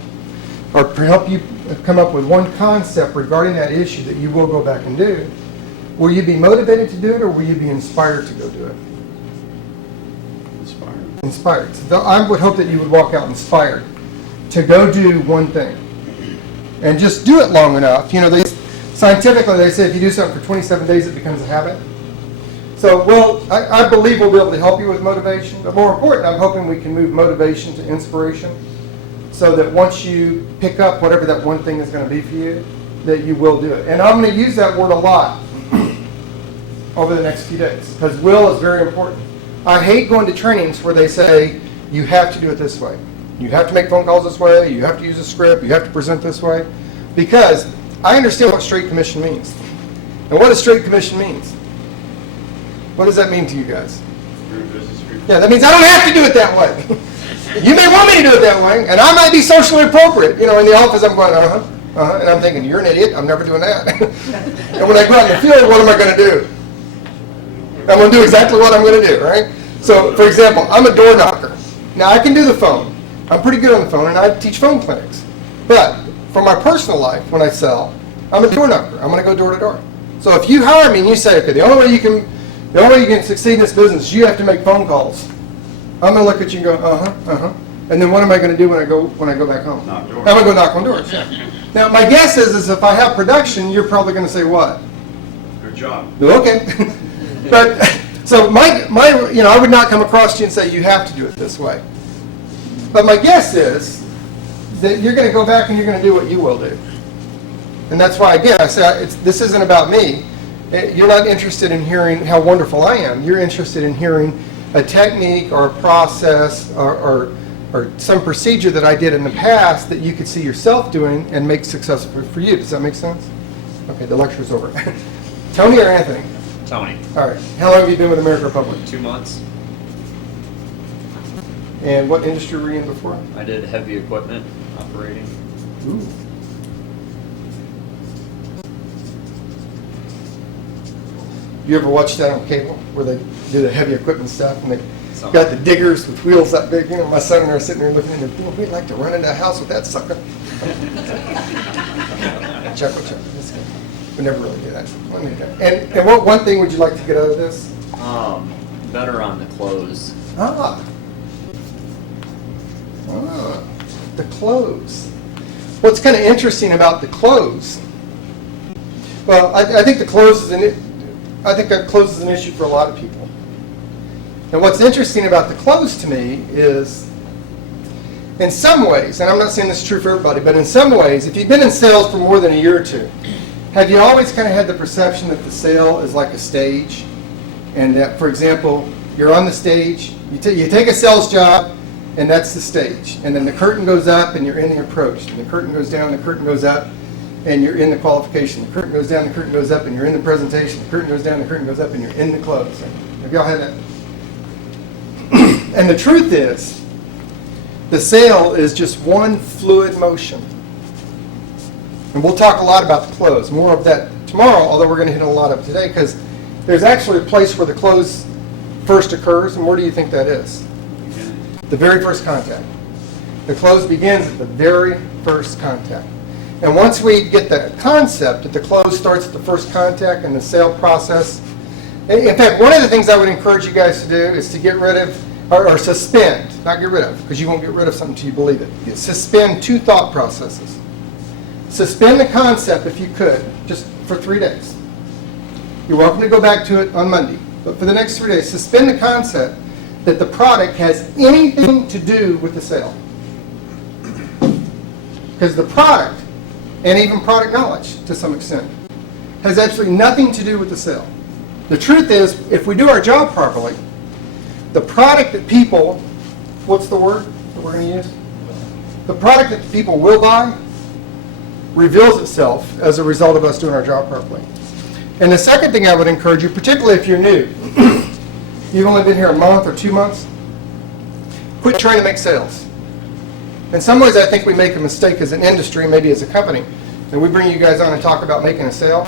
or help you come up with one concept regarding that issue that you will go back and do, will you be motivated to do it, or will you be inspired to go do it? Inspired. Inspired. So I would hope that you would walk out inspired to go do one thing. And just do it long enough. Scientifically, they say if you do something for 27 days, it becomes a habit. So, I believe we'll be able to help you with motivation. But more important, I'm hoping we can move motivation to inspiration so that once you pick up whatever that one thing is going to be for you, that you will do it. And I'm going to use that word a lot over the next few days because will is very important. I hate going to trainings where they say, you have to do it this way. You have to make phone calls this way. You have to use a script. You have to present this way. Because I understand what straight commission means. And what does straight commission means? What does that mean to you guys? Yeah, that means I don't have to do it that way. You may want me to do it that way, and I might be socially appropriate. In the office I'm going, and I'm thinking, you're an idiot, I'm never doing that. And when I go out in the field, what am I going to do? I'm going to do exactly what I'm going to do, right? So, for example, I'm a door knocker. Now, I can do the phone. I'm pretty good on the phone, and I teach phone clinics. But for my personal life, when I sell, I'm a door knocker. I'm going to go door to door. So if you hire me and you say, okay, the only way you can succeed in this business is you have to make phone calls, I'm going to look at you and go, and then what am I going to do when I go back home? Knock doors. I'm going to go knock on doors. Now, my guess is if I have production, you're probably going to say what? Good job. Okay. But so I would not come across to you and say you have to do it this way. But my guess is that you're going to go back and you're going to do what you will do. And that's why, again, I say this isn't about me. You're not interested in hearing how wonderful I am. You're interested in hearing a technique or a process or some procedure that I did in the past that you could see yourself doing and make successful for you. Does that make sense? Okay, the lecture's over. Tony or Anthony? Tony. All right. How long have you been with American Republic? 2 months. And what industry were you in before? I did heavy equipment operating. Ooh. You ever watch that on cable where they do the heavy equipment stuff and they got the diggers with wheels that big? My son and I are sitting there looking at them. We'd like to run into a house with that sucker. Chuckle. We never really do that. And what one thing would you like to get out of this? Better on the close. The close. What's kind of interesting about the close Well, I think the close is I think that close is an issue for a lot of people. And what's interesting about the close to me is, in some ways, and I'm not saying this is true for everybody, but in some ways, if you've been in sales for more than a year or two, have you always kind of had the perception that the sale is like a stage? And that, for example, you're on the stage, you take a sales job, and that's the stage. And then the curtain goes up, and you're in the approach. And the curtain goes down, the curtain goes up, and you're in the qualification. The curtain goes down, the curtain goes up, and you're in the presentation. The curtain goes down, the curtain goes up, and you're in the close. Have y'all had that? And the truth is, the sale is just one fluid motion. And we'll talk a lot about the close, more of that tomorrow, although we're going to hit a lot of it today, because there's actually a place where the close first occurs, and where do you think that is? The very first contact. The close begins at the very first contact. And once we get the concept that the close starts at the first contact and the sale process, in fact, one of the things I would encourage you guys to do is to get rid of, or suspend, not get rid of, because you won't get rid of something until you believe it. Suspend 2 thought processes. Suspend the concept, if you could, just for 3 days. You're welcome to go back to it on Monday, but for the next 3 days, suspend the concept that the product has anything to do with the sale. Because the product, and even product knowledge to some extent, has absolutely nothing to do with the sale. The truth is, if we do our job properly, the product that people, what's the word that we're going to use? The product that people will buy reveals itself as a result of us doing our job properly. And the second thing I would encourage you, particularly if you're new, you've only been here a month or 2 months, quit trying to make sales. In some ways, I think we make a mistake as an industry, maybe as a company, and we bring you guys on and talk about making a sale.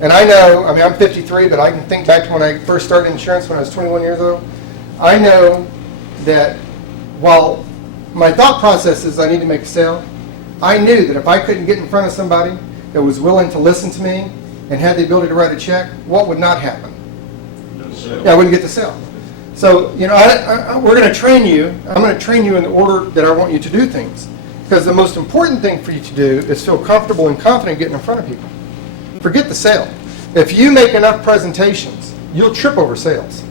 And I know, I mean, I'm 53, but I can think back to when I first started insurance when I was 21 years old. I know that while my thought process is I need to make a sale, I knew that if I couldn't get in front of somebody that was willing to listen to me and had the ability to write a check, what would not happen? Yeah, I wouldn't get the sale. So, you know, we're going to train you. I'm going to train you in the order that I want you to do things. Because the most important thing for you to do is feel comfortable and confident getting in front of people. Forget the sale. If you make enough presentations, you'll trip over sales.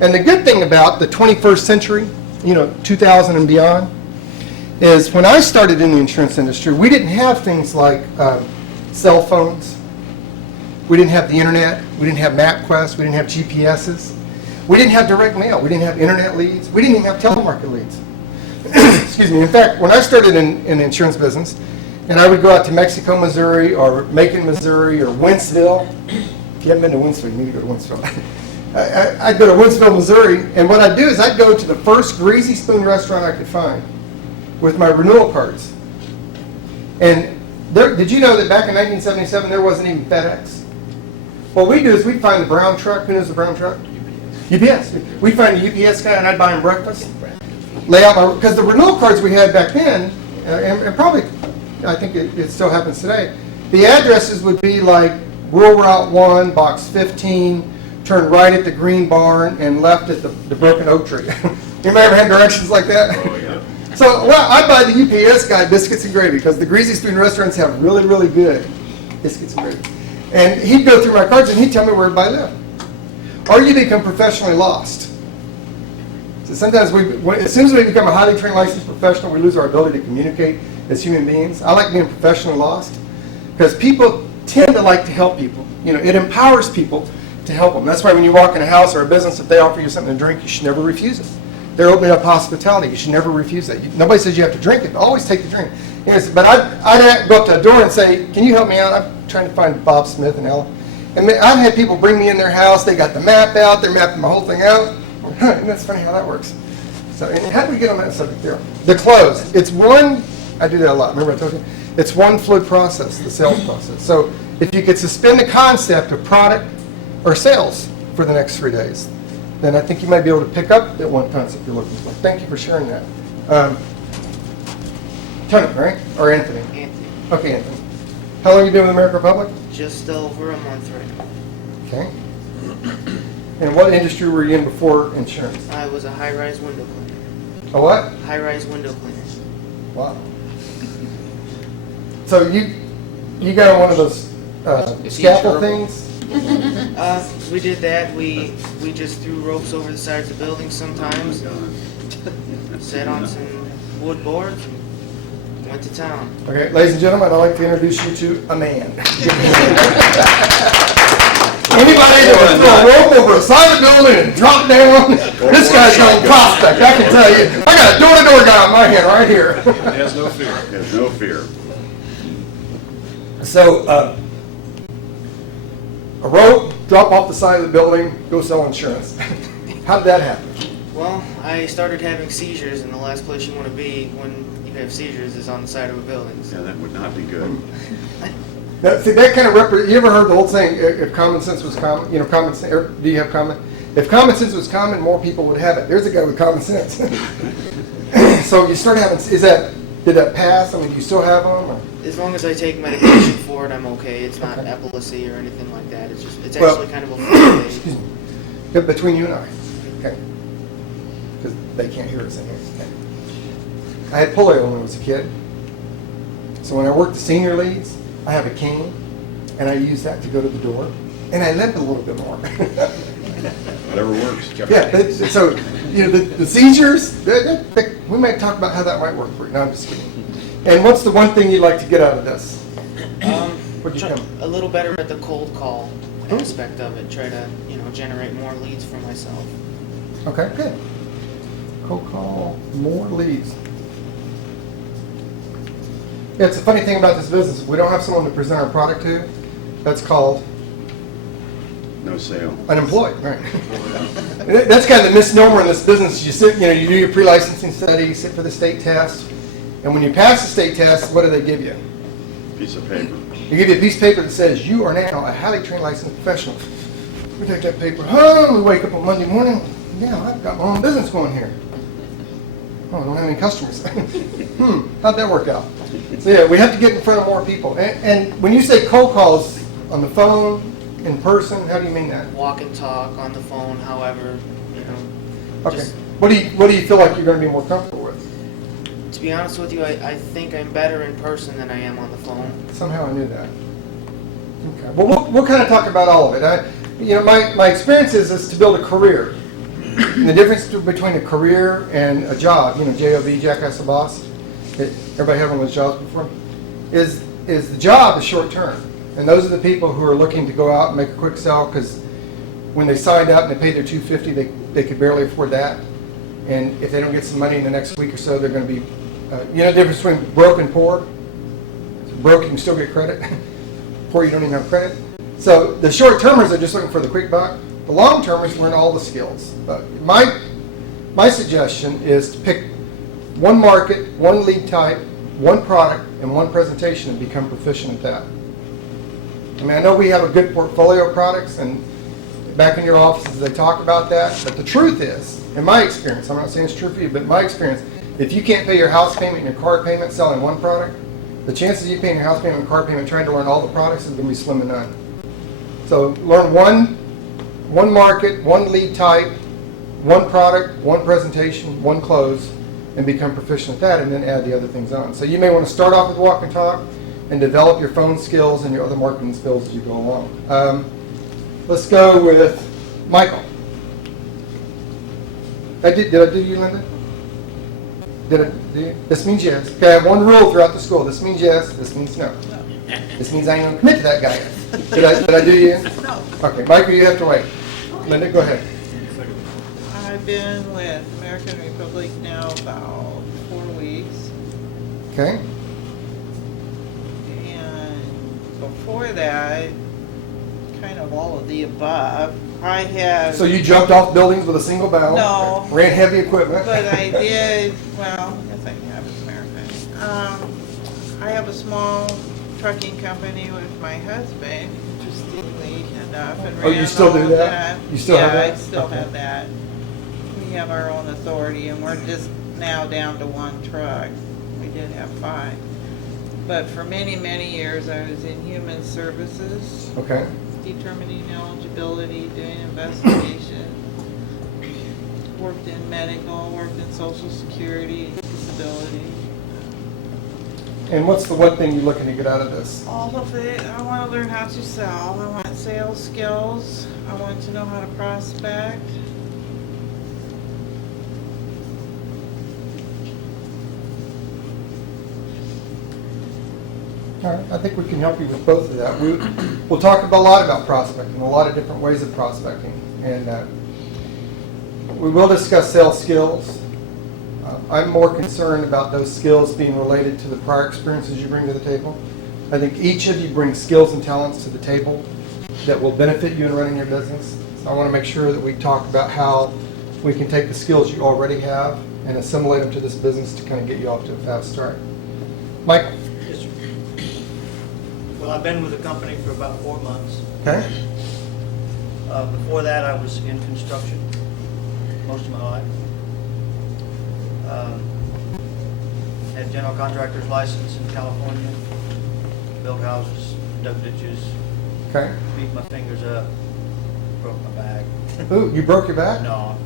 And the good thing about the 21st century, you know, 2000 and beyond, is when I started in the insurance industry, we didn't have things like cell phones. We didn't have the internet. We didn't have MapQuest. We didn't have GPSs. We didn't have direct mail. We didn't have internet leads. We didn't even have telemarket leads. Excuse me. In fact, when I started in the insurance business, and I would go out to Mexico, Missouri, or Macon, Missouri, or Wentzville. If you haven't been to Wentzville, you need to go to Wentzville. I'd go to Wentzville, Missouri, and what I'd do is I'd go to the first Greasy Spoon restaurant I could find with my renewal cards. And did you know that back in 1977 there wasn't even FedEx? What we'd do is we'd find the brown truck. Who knows the brown truck? UPS. We'd find a UPS guy and I'd buy him breakfast. Lay out my, because the renewal cards we had back then, and probably, I think it still happens today, the addresses would be like Rural Route 1, Box 15, turn right at the green barn, and left at the broken oak tree. Anybody ever had directions like that? Oh, yeah. So I'd buy the UPS guy biscuits and gravy, because the Greasy Spoon restaurants have really, really good biscuits and gravy. And he'd go through my cards and he'd tell me where everybody lived. Or you become professionally lost. So sometimes as soon as we become a highly trained licensed professional, we lose our ability to communicate as human beings. I like being professionally lost because people tend to like to help people. You know, it empowers people to help them. That's why when you walk in a house or a business, if they offer you something to drink, you should never refuse it. They're opening up hospitality. You should never refuse that. Nobody says you have to drink it. Always take the drink. You know, but I'd go up to a door and say, "Can you help me out? I'm trying to find Bob Smith and Ella." And I've had people bring me in their house. They got the map out. They're mapping my whole thing out. And that's funny how that works. So, and how do we get on that subject there? The close. It's one. I do that a lot. Remember I told you? It's one fluid process, the sales process. So if you could suspend the concept of product or sales for the next 3 days, then I think you might be able to pick up that one concept you're looking for. Thank you for sharing that. Tony, right? Or Anthony? Anthony. Okay, Anthony. How long have you been with American Republic? Just over a month right now. Okay. And what industry were you in before insurance? I was a high-rise window cleaner. A what? High-rise window cleaner. Wow. So you got on one of those scaffold things? We did that. We just threw ropes over the sides of buildings sometimes. Sat on some wood boards and went to town. Okay, ladies and gentlemen, I'd like to introduce you to a man. Anybody that would throw a rope over a side of the building and drop down, this guy's no prospect, I can tell you. I got a door-to-door guy in my hand right here. He has no fear. There's no fear. So, a rope, drop off the side of the building, go sell insurance. How did that happen? Well, I started having seizures, and the last place you want to be when you have seizures is on the side of a building. So. Yeah, that would not be good. Now, see, that kind of you ever heard the old saying, if common sense was common, common sense, do you have common? If common sense was common, more people would have it. There's a guy with common sense. So you start having, did that pass? I mean, do you still have them? Or? As long as I take medication for it, I'm okay. It's not epilepsy or anything like that. It's actually kind of a flow Excuse me. Yeah, between you and I, okay? Because they can't hear us in here. Okay. I had polio when I was a kid. So when I worked the senior leads, I have a cane, and I use that to go to the door, and I limp a little bit more. Whatever works. Yeah, so, the seizures, we might talk about how that might work for you. No, I'm just kidding. And what's the one thing you'd like to get out of this? What'd you come? a little better at the cold call aspect of it. Try to generate more leads for myself. Okay, good. Cold call, more leads. Yeah, it's a funny thing about this business. If we don't have someone to present our product to, that's called No sale. unemployed, right? That's kind of the misnomer in this business. You sit, you do your pre-licensing study, you sit for the state test, and when you pass the state test, what do they give you? Piece of paper. They give you a piece of paper that says you are now a highly trained licensed professional. We take that paper home, we wake up on Monday morning, yeah, I've got my own business going here. Oh, I don't have any customers. How'd that work out? So yeah, we have to get in front of more people. And when you say cold calls on the phone, in person, how do you mean that? Walk and talk on the phone, however, Okay. just- What do you feel like you're going to be more comfortable with? To be honest with you, I think I'm better in person than I am on the phone. Somehow I knew that. Okay. Well, we'll kind of talk about all of it. My experience is to build a career. And the difference between a career and a job, J-O-B, Jackass the Boss, everybody have one of those jobs before, is the job is short term. And those are the people who are looking to go out and make a quick sell because when they signed up and they paid their $250, they could barely afford that. And if they don't get some money in the next week or so, they're going to be, the difference between broke and poor? Broke, you can still get credit. Poor, you don't even have credit. So the short-termers are just looking for the quick buck. The long-termers learn all the skills. My suggestion is to pick one market, one lead type, one product, and one presentation and become proficient at that. I mean, I know we have a good portfolio of products, and back in your offices they talk about that, but the truth is, in my experience, I'm not saying it's true for you, but in my experience, if you can't pay your house payment and your car payment selling one product, the chances of you paying your house payment and car payment trying to learn all the products is going to be slim to none. So learn one market, one lead type, one product, one presentation, one close, and become proficient at that, and then add the other things on. So you may want to start off with walk and talk and develop your phone skills and your other marketing skills as you go along. Let's go with Michael. Did I do you, Linda? Did I do you? This means yes. Okay, I have one rule throughout the school. This means yes, this means no. This means I ain't going to commit to that guy yet. Did I do you? No. Okay, Michael, you have to wait. Linda, go ahead. I've been with American Republic now about 4 weeks, Okay. and before that, kind of all of the above. I have, So you jumped off buildings with a single bound? No. Ran heavy equipment? but I did, well, yes, I have as American. I have a small trucking company with my husband, interestingly enough, and Oh, you ran still do all that? You still have that? Yeah, I still Okay. have that. We have our own authority, and we're just now down to 1 truck. We did have 5. But for many, many years, I was in human services, Okay. determining eligibility, doing investigation. Worked in medical, worked in social security, disability. And what's the one thing you're looking to get out of this? All of it. I want to learn how to sell. I want sales skills. I want to know how to prospect. All right, I think we can help you with both of that. We'll talk a lot about prospecting, a lot of different ways of prospecting. And we will discuss sales skills. I'm more concerned about those skills being related to the prior experiences you bring to the table. I think each of you bring skills and talents to the table that will benefit you in running your business. So I want to make sure that we talk about how we can take the skills you already have and assimilate them to this business to kind of get you off to a fast start. Michael? Yes, sir. Well, I've been with the company for about 4 months. Okay. Before that, I was in construction most of my life. Had general contractor's license in California, built houses, dug ditches, Okay. beat my fingers up, broke my back. Ooh, you broke your back? No.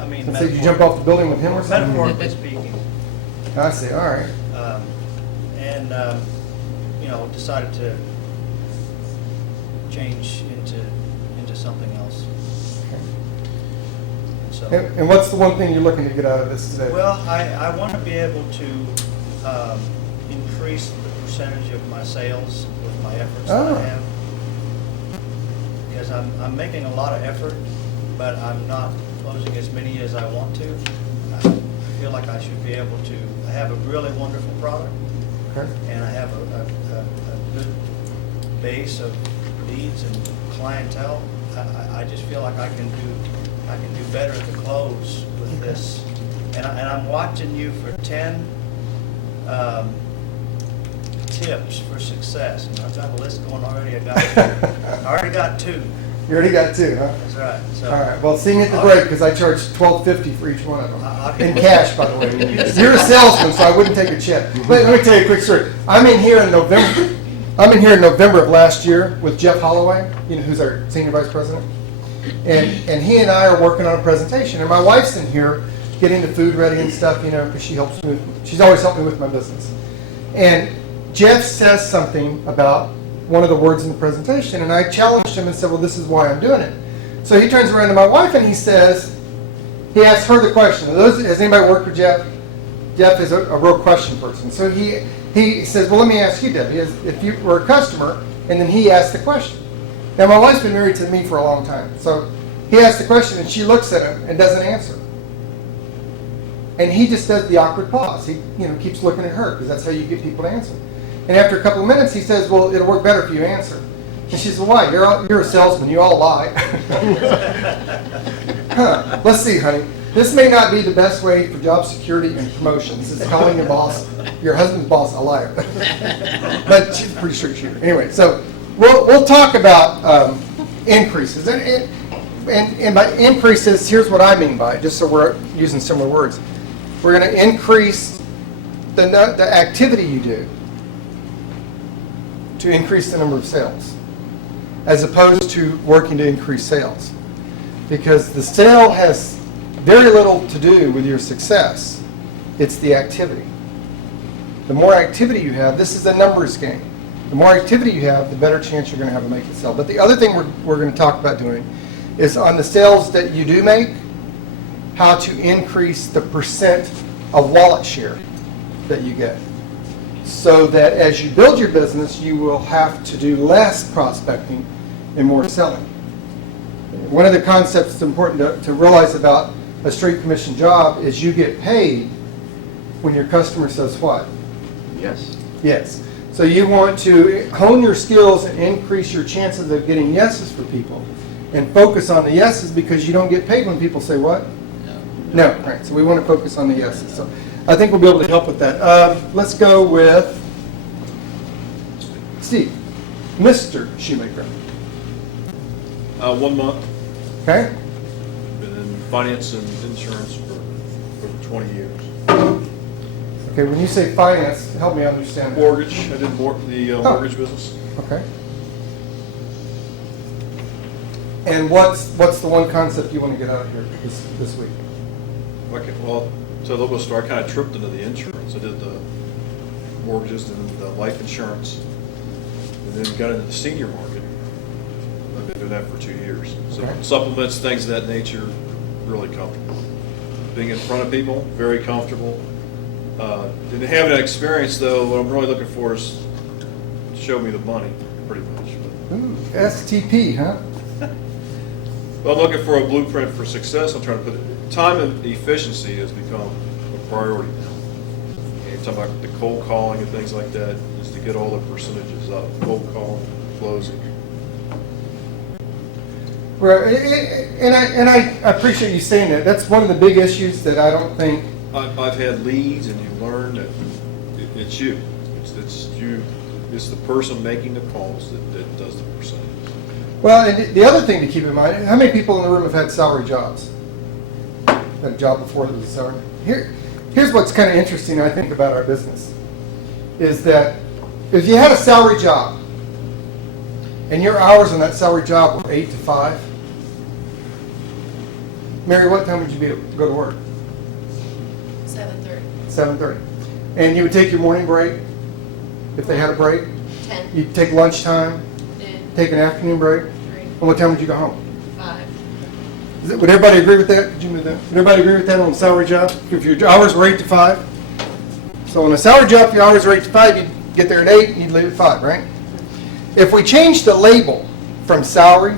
I mean, And so you jump off the building with him or something? metaphorically speaking. I see, all right. And, you know, decided to change into something else. So, And what's the one thing you're looking to get out of this today? well, I want to be able to increase the percentage of my sales with my efforts that Oh. I have. Because I'm making a lot of effort, but I'm not closing as many as I want to. I feel like I should be able to. I have a really wonderful product, Okay. and I have a good base of leads and clientele. I just feel like I can do better at the close with this. And I'm watching you for 10 tips for success. And I've got a list going already. I already got 2. You already got 2, huh? That's right. So, All right, well, see me at the break, because I charge $12.50 for each one of them. Okay. In cash, by the way. You're a salesman, so I wouldn't take a check. Let me tell you a quick story. I'm in here in November of last year with Jeff Holloway, who's our senior vice president. And he and I are working on a presentation, and my wife's in here getting the food ready and stuff, because she's always helped me with my business. And Jeff says something about one of the words in the presentation, and I challenged him and said, well, this is why I'm doing it. So he turns around to my wife and he asks her the question. Has anybody worked with Jeff? Jeff is a real question person. So he says, well, let me ask you, Debbie, if you were a customer, and then he asked the question. Now, my wife's been married to me for a long time. So he asks the question, and she looks at him and doesn't answer. And he just does the awkward pause. He keeps looking at her, because that's how you get people to answer. And after a couple of minutes, he says, well, it'll work better if you answer. And she says, well, why? You're a salesman. You all lie. Huh. Let's see, honey. This may not be the best way for job security and promotions. It's calling your husband's boss a liar. But she's a pretty straight shooter. Anyway, so we'll talk about increases. And by increases, here's what I mean by it, just so we're using similar words. We're going to increase the activity you do to increase the number of sales, as opposed to working to increase sales. Because the sale has very little to do with your success. It's the activity. The more activity you have, this is a numbers game. The more activity you have, the better chance you're going to have to make it sell. But the other thing we're going to talk about doing is on the sales that you do make, how to increase the percent of wallet share that you get. So that as you build your business, you will have to do less prospecting and more selling. One of the concepts that's important to realize about a straight commission job is you get paid when your customer says what? Yes. Yes. So you want to hone your skills and increase your chances of getting yeses for people, and focus on the yeses, because you don't get paid when people say what? No. Right. So we want to focus on the yeses. So I think we'll be able to help with that. Let's go with Steve, Mr. Shoemaker. 1 month, Okay. been in finance and insurance for 20 years. Okay. When you say finance, help me understand. Mortgage, I did the mortgage business. Okay. And what's the one concept you want to get out of here this week? Okay, well, to a little bit of story, I kind of tripped into the insurance. I did the mortgages and life insurance, and then got into the senior market. I've been doing that for 2 years. So Okay. supplements, things of that nature, really comfortable. Being in front of people, very comfortable. And having that experience, though, what I'm really looking for is show me the money, pretty much. Ooh, STP, huh? But I'm looking for a blueprint for success. I'm trying to put it, time and efficiency has become a priority now. And you're talking about the cold calling and things like that, is to get all the percentages up, cold calling, closing. Well, and I appreciate you saying that. That's one of the big issues that I don't think. I've had leads, and you learn that it's you. It's you. It's the person making the calls that does the percentage. Well, and the other thing to keep in mind, how many people in the room have had salary jobs? Had a job before that was a salary? Here's what's kind of interesting, I think, about our business, is that if you had a salary job, and your hours on that salary job were 8 to 5, Mary, what time would you go to work? 7:30. 7:30. And you would take your morning break, if they had a break. 10. You'd take lunchtime, Did. take an afternoon break. 3. And what time would you go home? 5. Would everybody agree with that? Did you move that? Would everybody agree with that on a salary job? If your hours were 8 to 5? So on a salary job, if your hours were 8 to 5, you'd get there at 8 and you'd leave at 5, right? If we change the label from salary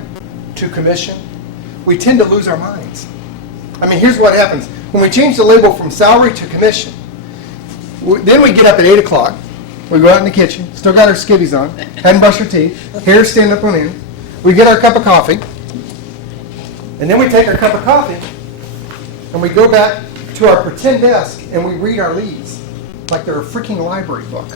to commission, we tend to lose our minds. I mean, here's what happens. When we change the label from salary to commission, then we get up at 8 o'clock. We go out in the kitchen, still got our skivvies on, hadn't brushed our teeth, hair stand up on end. We get our cup of coffee, and then we take our cup of coffee, and we go back to our pretend desk, and we read our leads like they're a freaking library book.